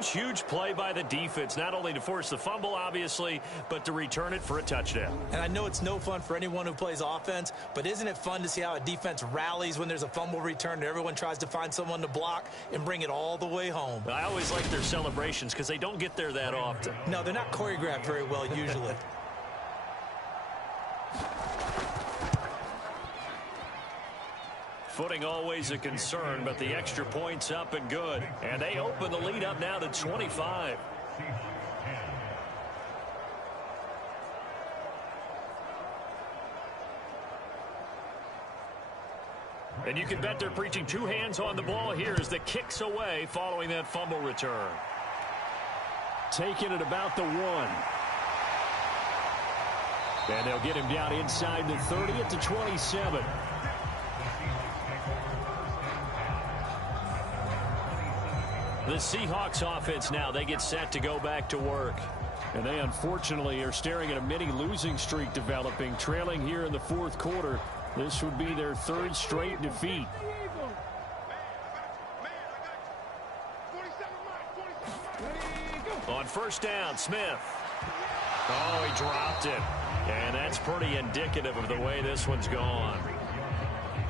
Huge play by the defense, not only to force the fumble, obviously, but to return it for a touchdown. And I know it's no fun for anyone who plays offense, but isn't it fun to see how a defense rallies when there's a fumble return and everyone tries to find someone to block and bring it all the way home? I always like their celebrations because they don't get there that often. No, they're not choreographed very well usually. Footing always a concern, but the extra point's up and good. And they open the lead up now to 25. And you can bet they're preaching 2 hands on the ball here as the kick's away following that fumble return. Taking it about the 1. And they'll get him down inside the 30 at the 27. The Seahawks offense now, they get set to go back to work. And they unfortunately are staring at a mini losing streak developing, trailing here in the fourth quarter. This would be their third straight defeat. On first down, Smith. Oh, he dropped it. And that's pretty indicative of the way this one's gone.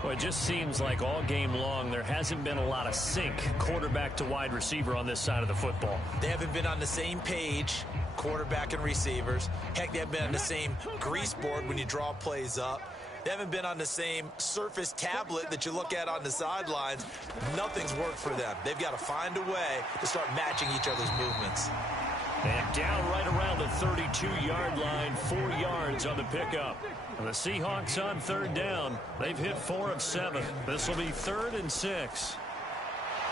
Well, it just seems like all game long there hasn't been a lot of sync quarterback to wide receiver on this side of the football. They haven't been on the same page, quarterback and receivers. Heck, they haven't been on the same grease board when you draw plays up. They haven't been on the same surface tablet that you look at on the sidelines. Nothing's worked for them. They've got to find a way to start matching each other's movements. And down right around the 32-yard line, 4 yards on the pickup. And the Seahawks on third down. They've hit 4 of 7. This will be 3rd and 6.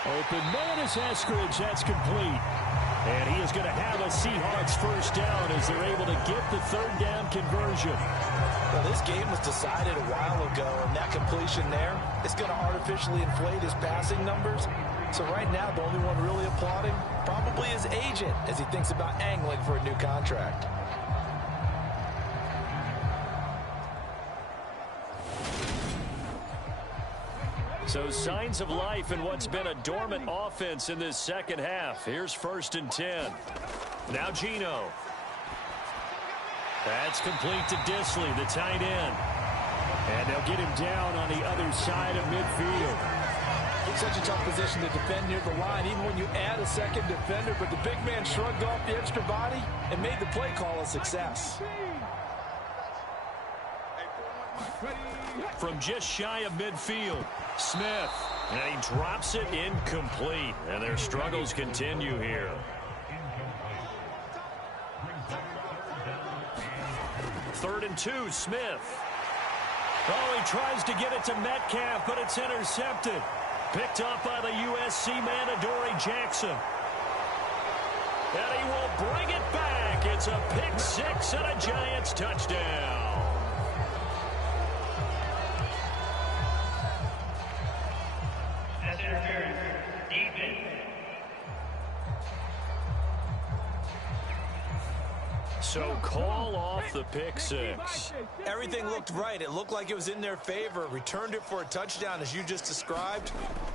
Open man is Eskridge. That's complete. And he is going to have a Seahawks first down as they're able to get the third down conversion. Well, this game was decided a while ago, and that completion there is going to artificially inflate his passing numbers. So right now, the only one really applauding probably his agent as he thinks about angling for a new contract. So signs of life in what's been a dormant offense in this second half. Here's 1st and 10. Now Geno. That's complete to Disley, the tight end. And they'll get him down on the other side of midfield. Such a tough position to defend near the line, even when you add a second defender. But the big man shrugged off the extra body and made the play call a success. From just shy of midfield, Smith. And he drops it incomplete. And their struggles continue here. 3rd and 2, Smith. Oh, he tries to get it to Metcalf, but it's intercepted. Picked up by the USC man, Adoree Jackson. And he will bring it back. It's a pick 6 and a Giants touchdown. So call off the pick 6. Everything looked right. It looked like it was in their favor. Returned it for a touchdown, as you just described.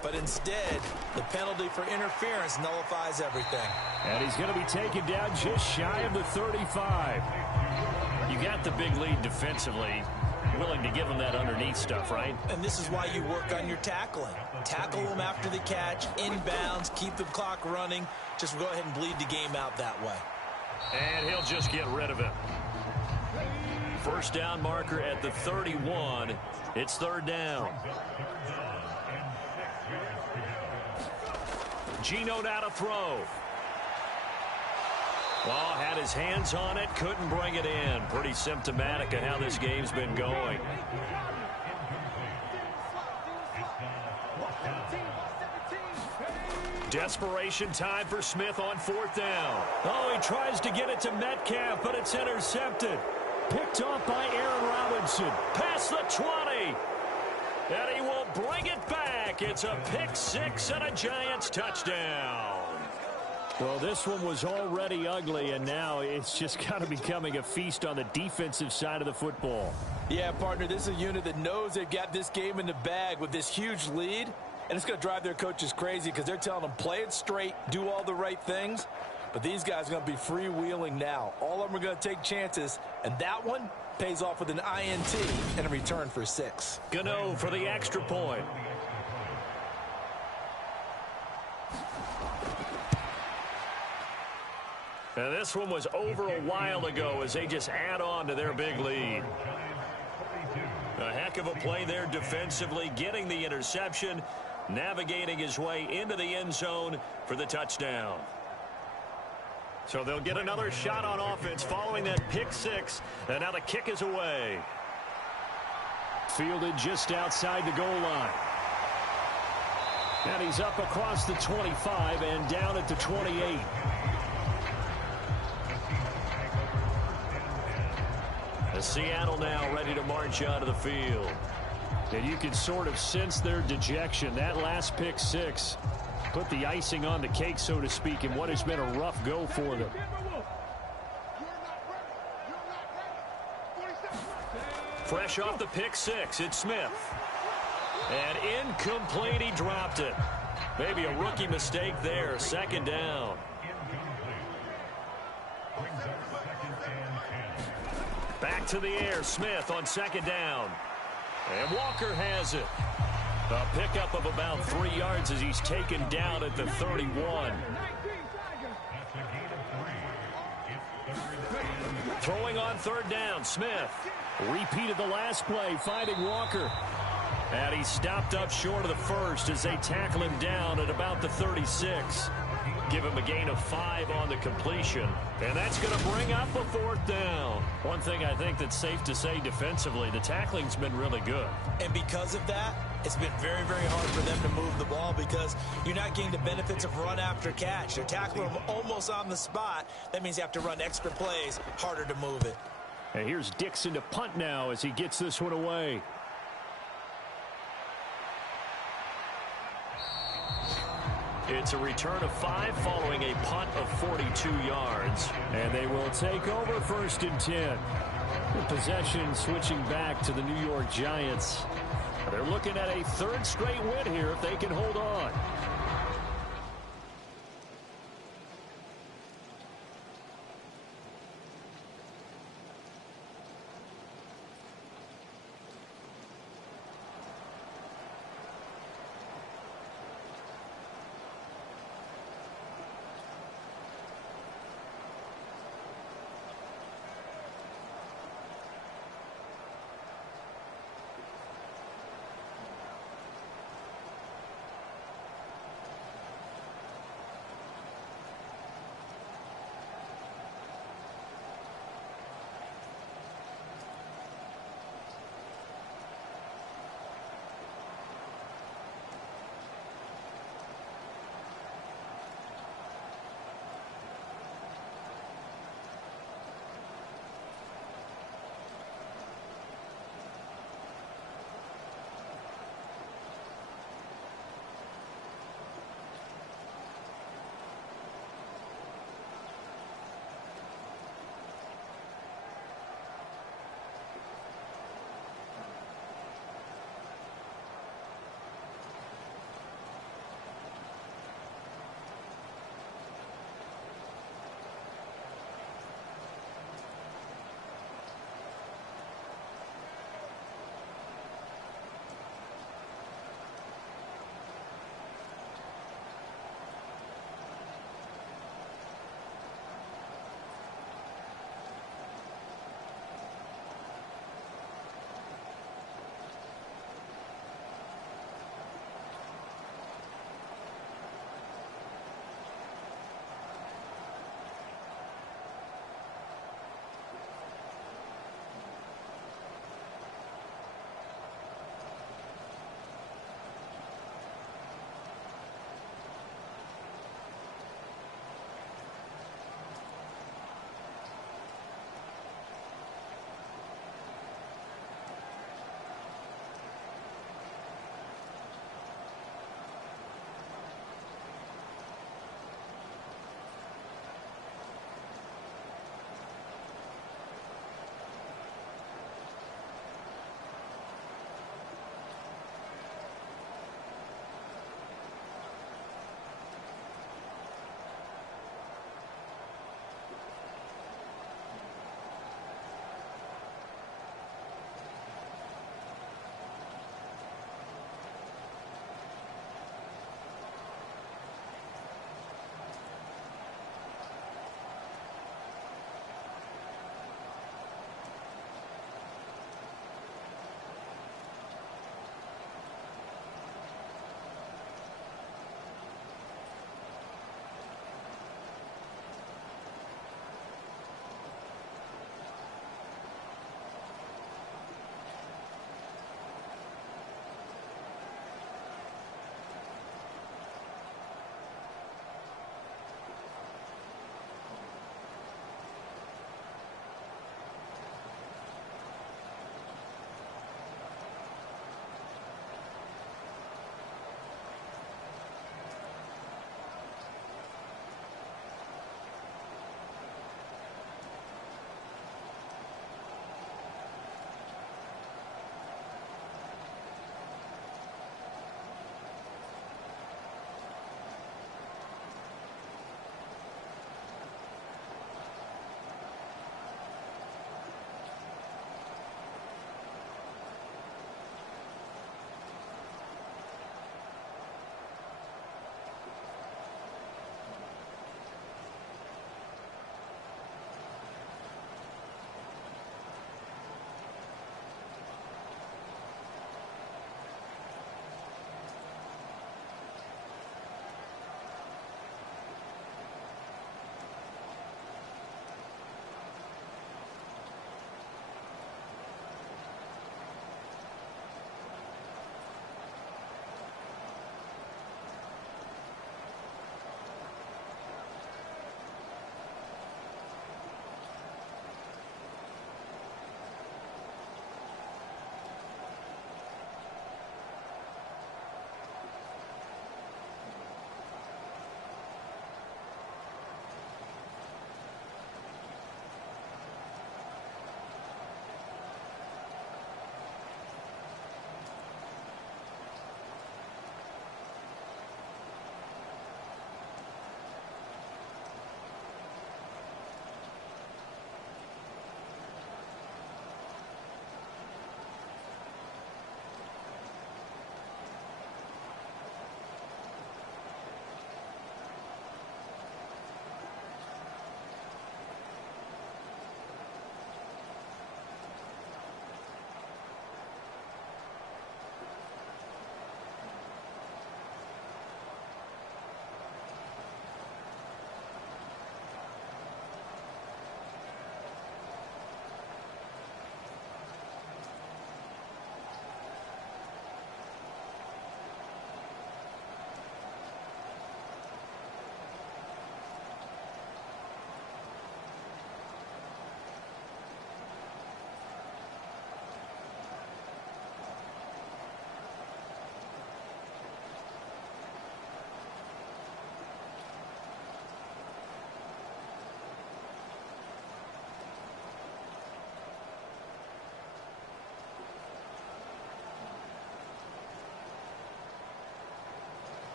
But instead, the penalty for interference nullifies everything. And he's going to be taken down just shy of the 35. You got the big lead defensively. Willing to give him that underneath stuff, right? And this is why you work on your tackling. Tackle them after the catch, inbounds, keep the clock running. Just go ahead and bleed the game out that way. And he'll just get rid of it. First down marker at the 31. It's 3rd down. Geno now to throw. Well, had his hands on it, couldn't bring it in. Pretty symptomatic of how this game's been going. Desperation time for Smith on 4th down. Oh, he tries to get it to Metcalf, but it's intercepted. Picked off by Aaron Robinson. Past the 20. And he will bring it back. It's a pick 6 and a Giants touchdown. Well, this one was already ugly, and now it's just kind of becoming a feast on the defensive side of the football. Yeah, partner, this is a unit that knows they've got this game in the bag with this huge lead. And it's going to drive their coaches crazy because they're telling them play it straight, do all the right things. But these guys are going to be freewheeling now. All of them are going to take chances. And that one pays off with an INT and a return for 6. Gano for the extra point. And this one was over a while ago as they just add on to their big lead. A heck of a play there defensively, getting the interception, navigating his way into the end zone for the touchdown. So they'll get another shot on offense following that pick 6, and now the kick is away. Fielded just outside the goal line. And he's up across the 25 and down at the 28. Seattle now ready to march out of the field. And you can sort of sense their dejection. That last pick six put the icing on the cake, so to speak, in what has been a rough go for them. Fresh off the pick six, it's Smith. And incomplete, he dropped it. Maybe a rookie mistake there, second down. Back to the air, Smith on second down. And Walker has it. A pickup of about 3 yards as he's taken down at the 31. Throwing on third down, Smith. Repeated the last play, finding Walker. And he stopped up short of the first as they tackle him down at about the 36. Give him a gain of 5 on the completion. And that's going to bring up a fourth down. One thing I think that's safe to say defensively, the tackling's been really good. And because of that, it's been very, very hard for them to move the ball because you're not getting the benefits of run after catch. They're tackling them almost on the spot. That means you have to run extra plays, harder to move it. And here's Dixon to punt now as he gets this one away. It's a return of 5 following a punt of 42 yards. And they will take over first and 10. The possession switching back to the New York Giants. They're looking at a third straight win here if they can hold on.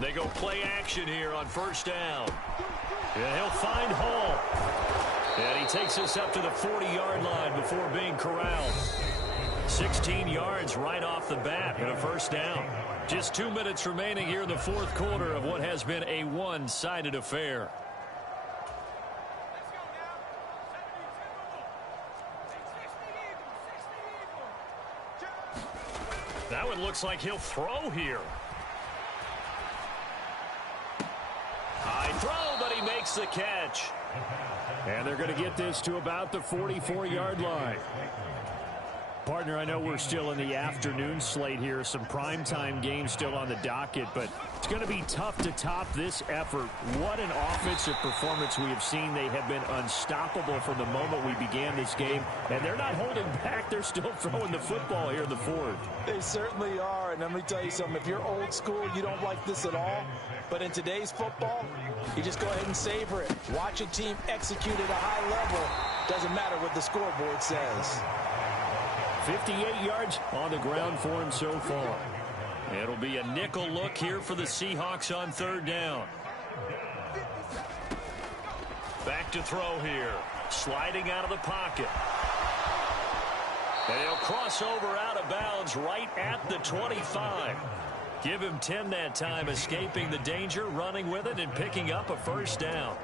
They go play action here on first down. And he'll find Hall. And he takes us up to the 40-yard line before being corralled. 16 yards right off the bat and a first down. Just 2 minutes remaining here in the fourth quarter of what has been a one-sided affair. That one looks like he'll throw here. High throw, but he makes the catch. And they're going to get this to about the 44-yard line. Partner, I know we're still in the afternoon slate here. Some primetime games still on the docket, but it's going to be tough to top this effort. What an offensive performance we have seen. They have been unstoppable from the moment we began this game, and they're not holding back. They're still throwing the football here in the fourth. They certainly are, and let me tell you something. If you're old school, you don't like this at all. But in today's football, you just go ahead and savor it. Watch a team execute at a high level. Doesn't matter what the scoreboard says. 58 yards on the ground for him so far. It'll be a nickel look here for the Seahawks on third down. Back to throw here. Sliding out of the pocket. And he'll cross over out of bounds right at the 25. Give him 10 that time, escaping the danger, running with it, and picking up a first down.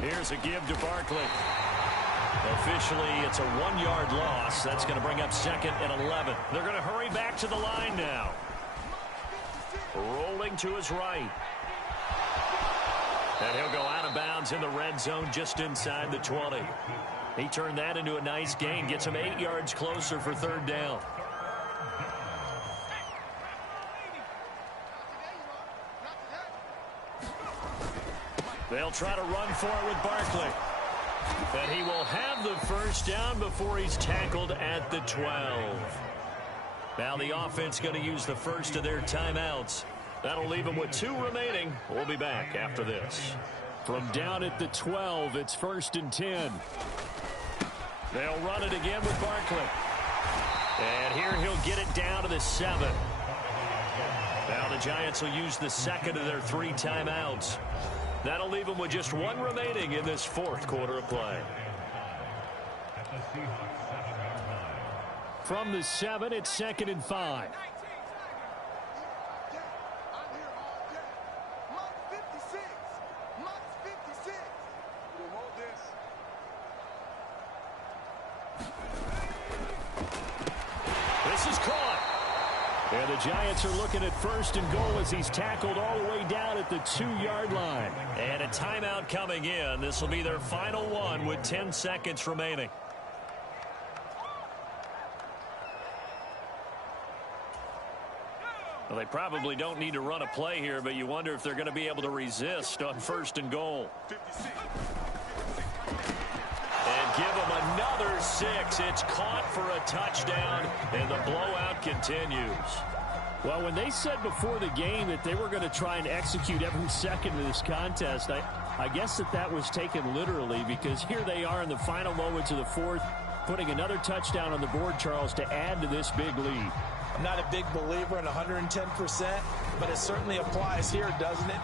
Here's a give to Barkley. Officially, it's a 1-yard loss. That's going to bring up second and 11. They're going to hurry back to the line now. Rolling to his right. And he'll go out of bounds in the red zone just inside the 20. He turned that into a nice gain. Gets him 8 yards closer for third down. They'll try to run for it with Barkley. And he will have the first down before he's tackled at the 12. Now the offense going to use the first of their timeouts. That'll leave them with 2 remaining. We'll be back after this. From down at the 12, it's 1st and 10. They'll run it again with Barkley. And here he'll get it down to the 7. Now the Giants will use the second of their 3 timeouts. That'll leave them with just 1 remaining in this fourth quarter of play. From the 7, it's 2nd and 5. This is caught. And the Giants are looking at 1st and goal as he's tackled all the way down at the 2-yard line. And a timeout coming in. This will be their final one with 10 seconds remaining. Well, they probably don't need to run a play here, but you wonder if they're going to be able to resist on 1st and goal. And give them another 6. It's caught for a touchdown, and the blowout continues. Well, when they said before the game that they were going to try and execute every second of this contest, I guess that was taken literally, because here they are in the final moments of the fourth, putting another touchdown on the board, Charles, to add to this big lead. I'm not a big believer in 110%, but it certainly applies here, doesn't it?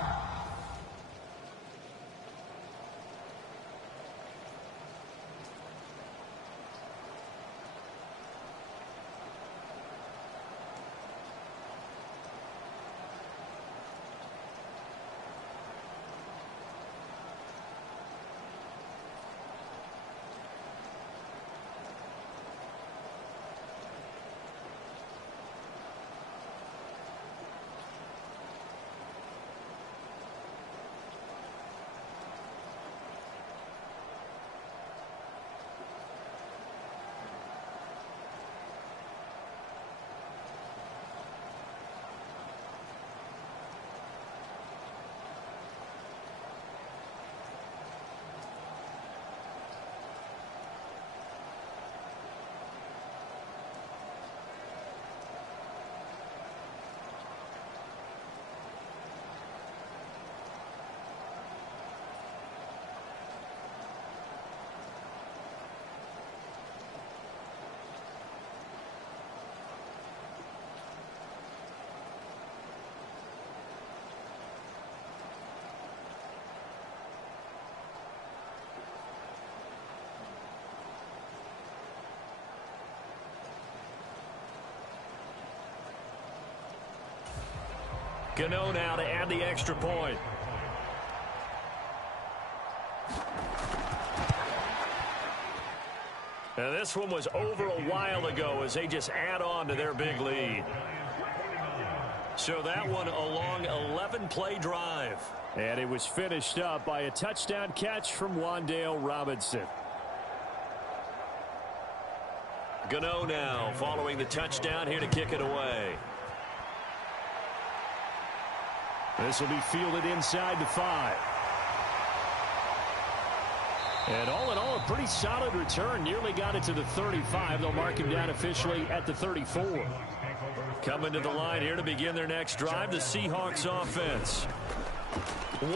Gano now to add the extra point. And this one was over a while ago as they just add on to their big lead. So that one a long 11-play drive. And it was finished up by a touchdown catch from Wan'Dale Robinson. Gano now following the touchdown here to kick it away. This will be fielded inside the 5. And all in all, a pretty solid return. Nearly got it to the 35. They'll mark him down officially at the 34. Coming to the line here to begin their next drive, the Seahawks offense.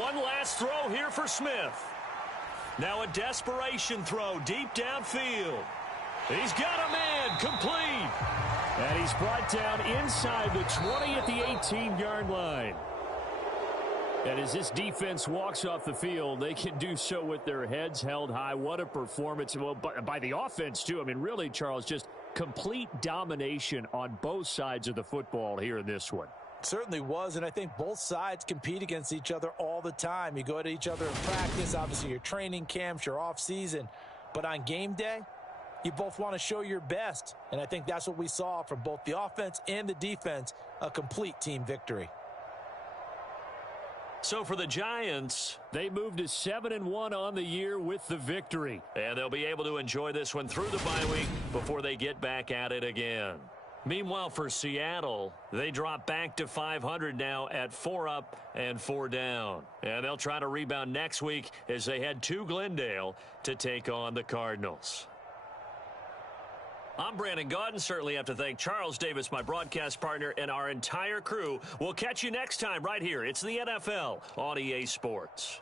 One last throw here for Smith. Now a desperation throw deep downfield. He's got a man, complete. And he's brought down inside the 20 at the 18-yard line. And as this defense walks off the field, they can do so with their heads held high. What a performance. Well, by the offense, too. I mean, really, Charles, just complete domination on both sides of the football here in this one. Certainly was, and I think both sides compete against each other all the time. You go to each other in practice, obviously your training camps, your off-season. But on game day, you both want to show your best. And I think that's what we saw from both the offense and the defense, a complete team victory. So for the Giants, they moved to 7-1 on the year with the victory. And they'll be able to enjoy this one through the bye week before they get back at it again. Meanwhile, for Seattle, they drop back to 500 now at 4 up and 4 down. And they'll try to rebound next week as they head to Glendale to take on the Cardinals. I'm Brandon Gaudin. Certainly have to thank Charles Davis, my broadcast partner, and our entire crew. We'll catch you next time right here. It's the NFL on EA Sports.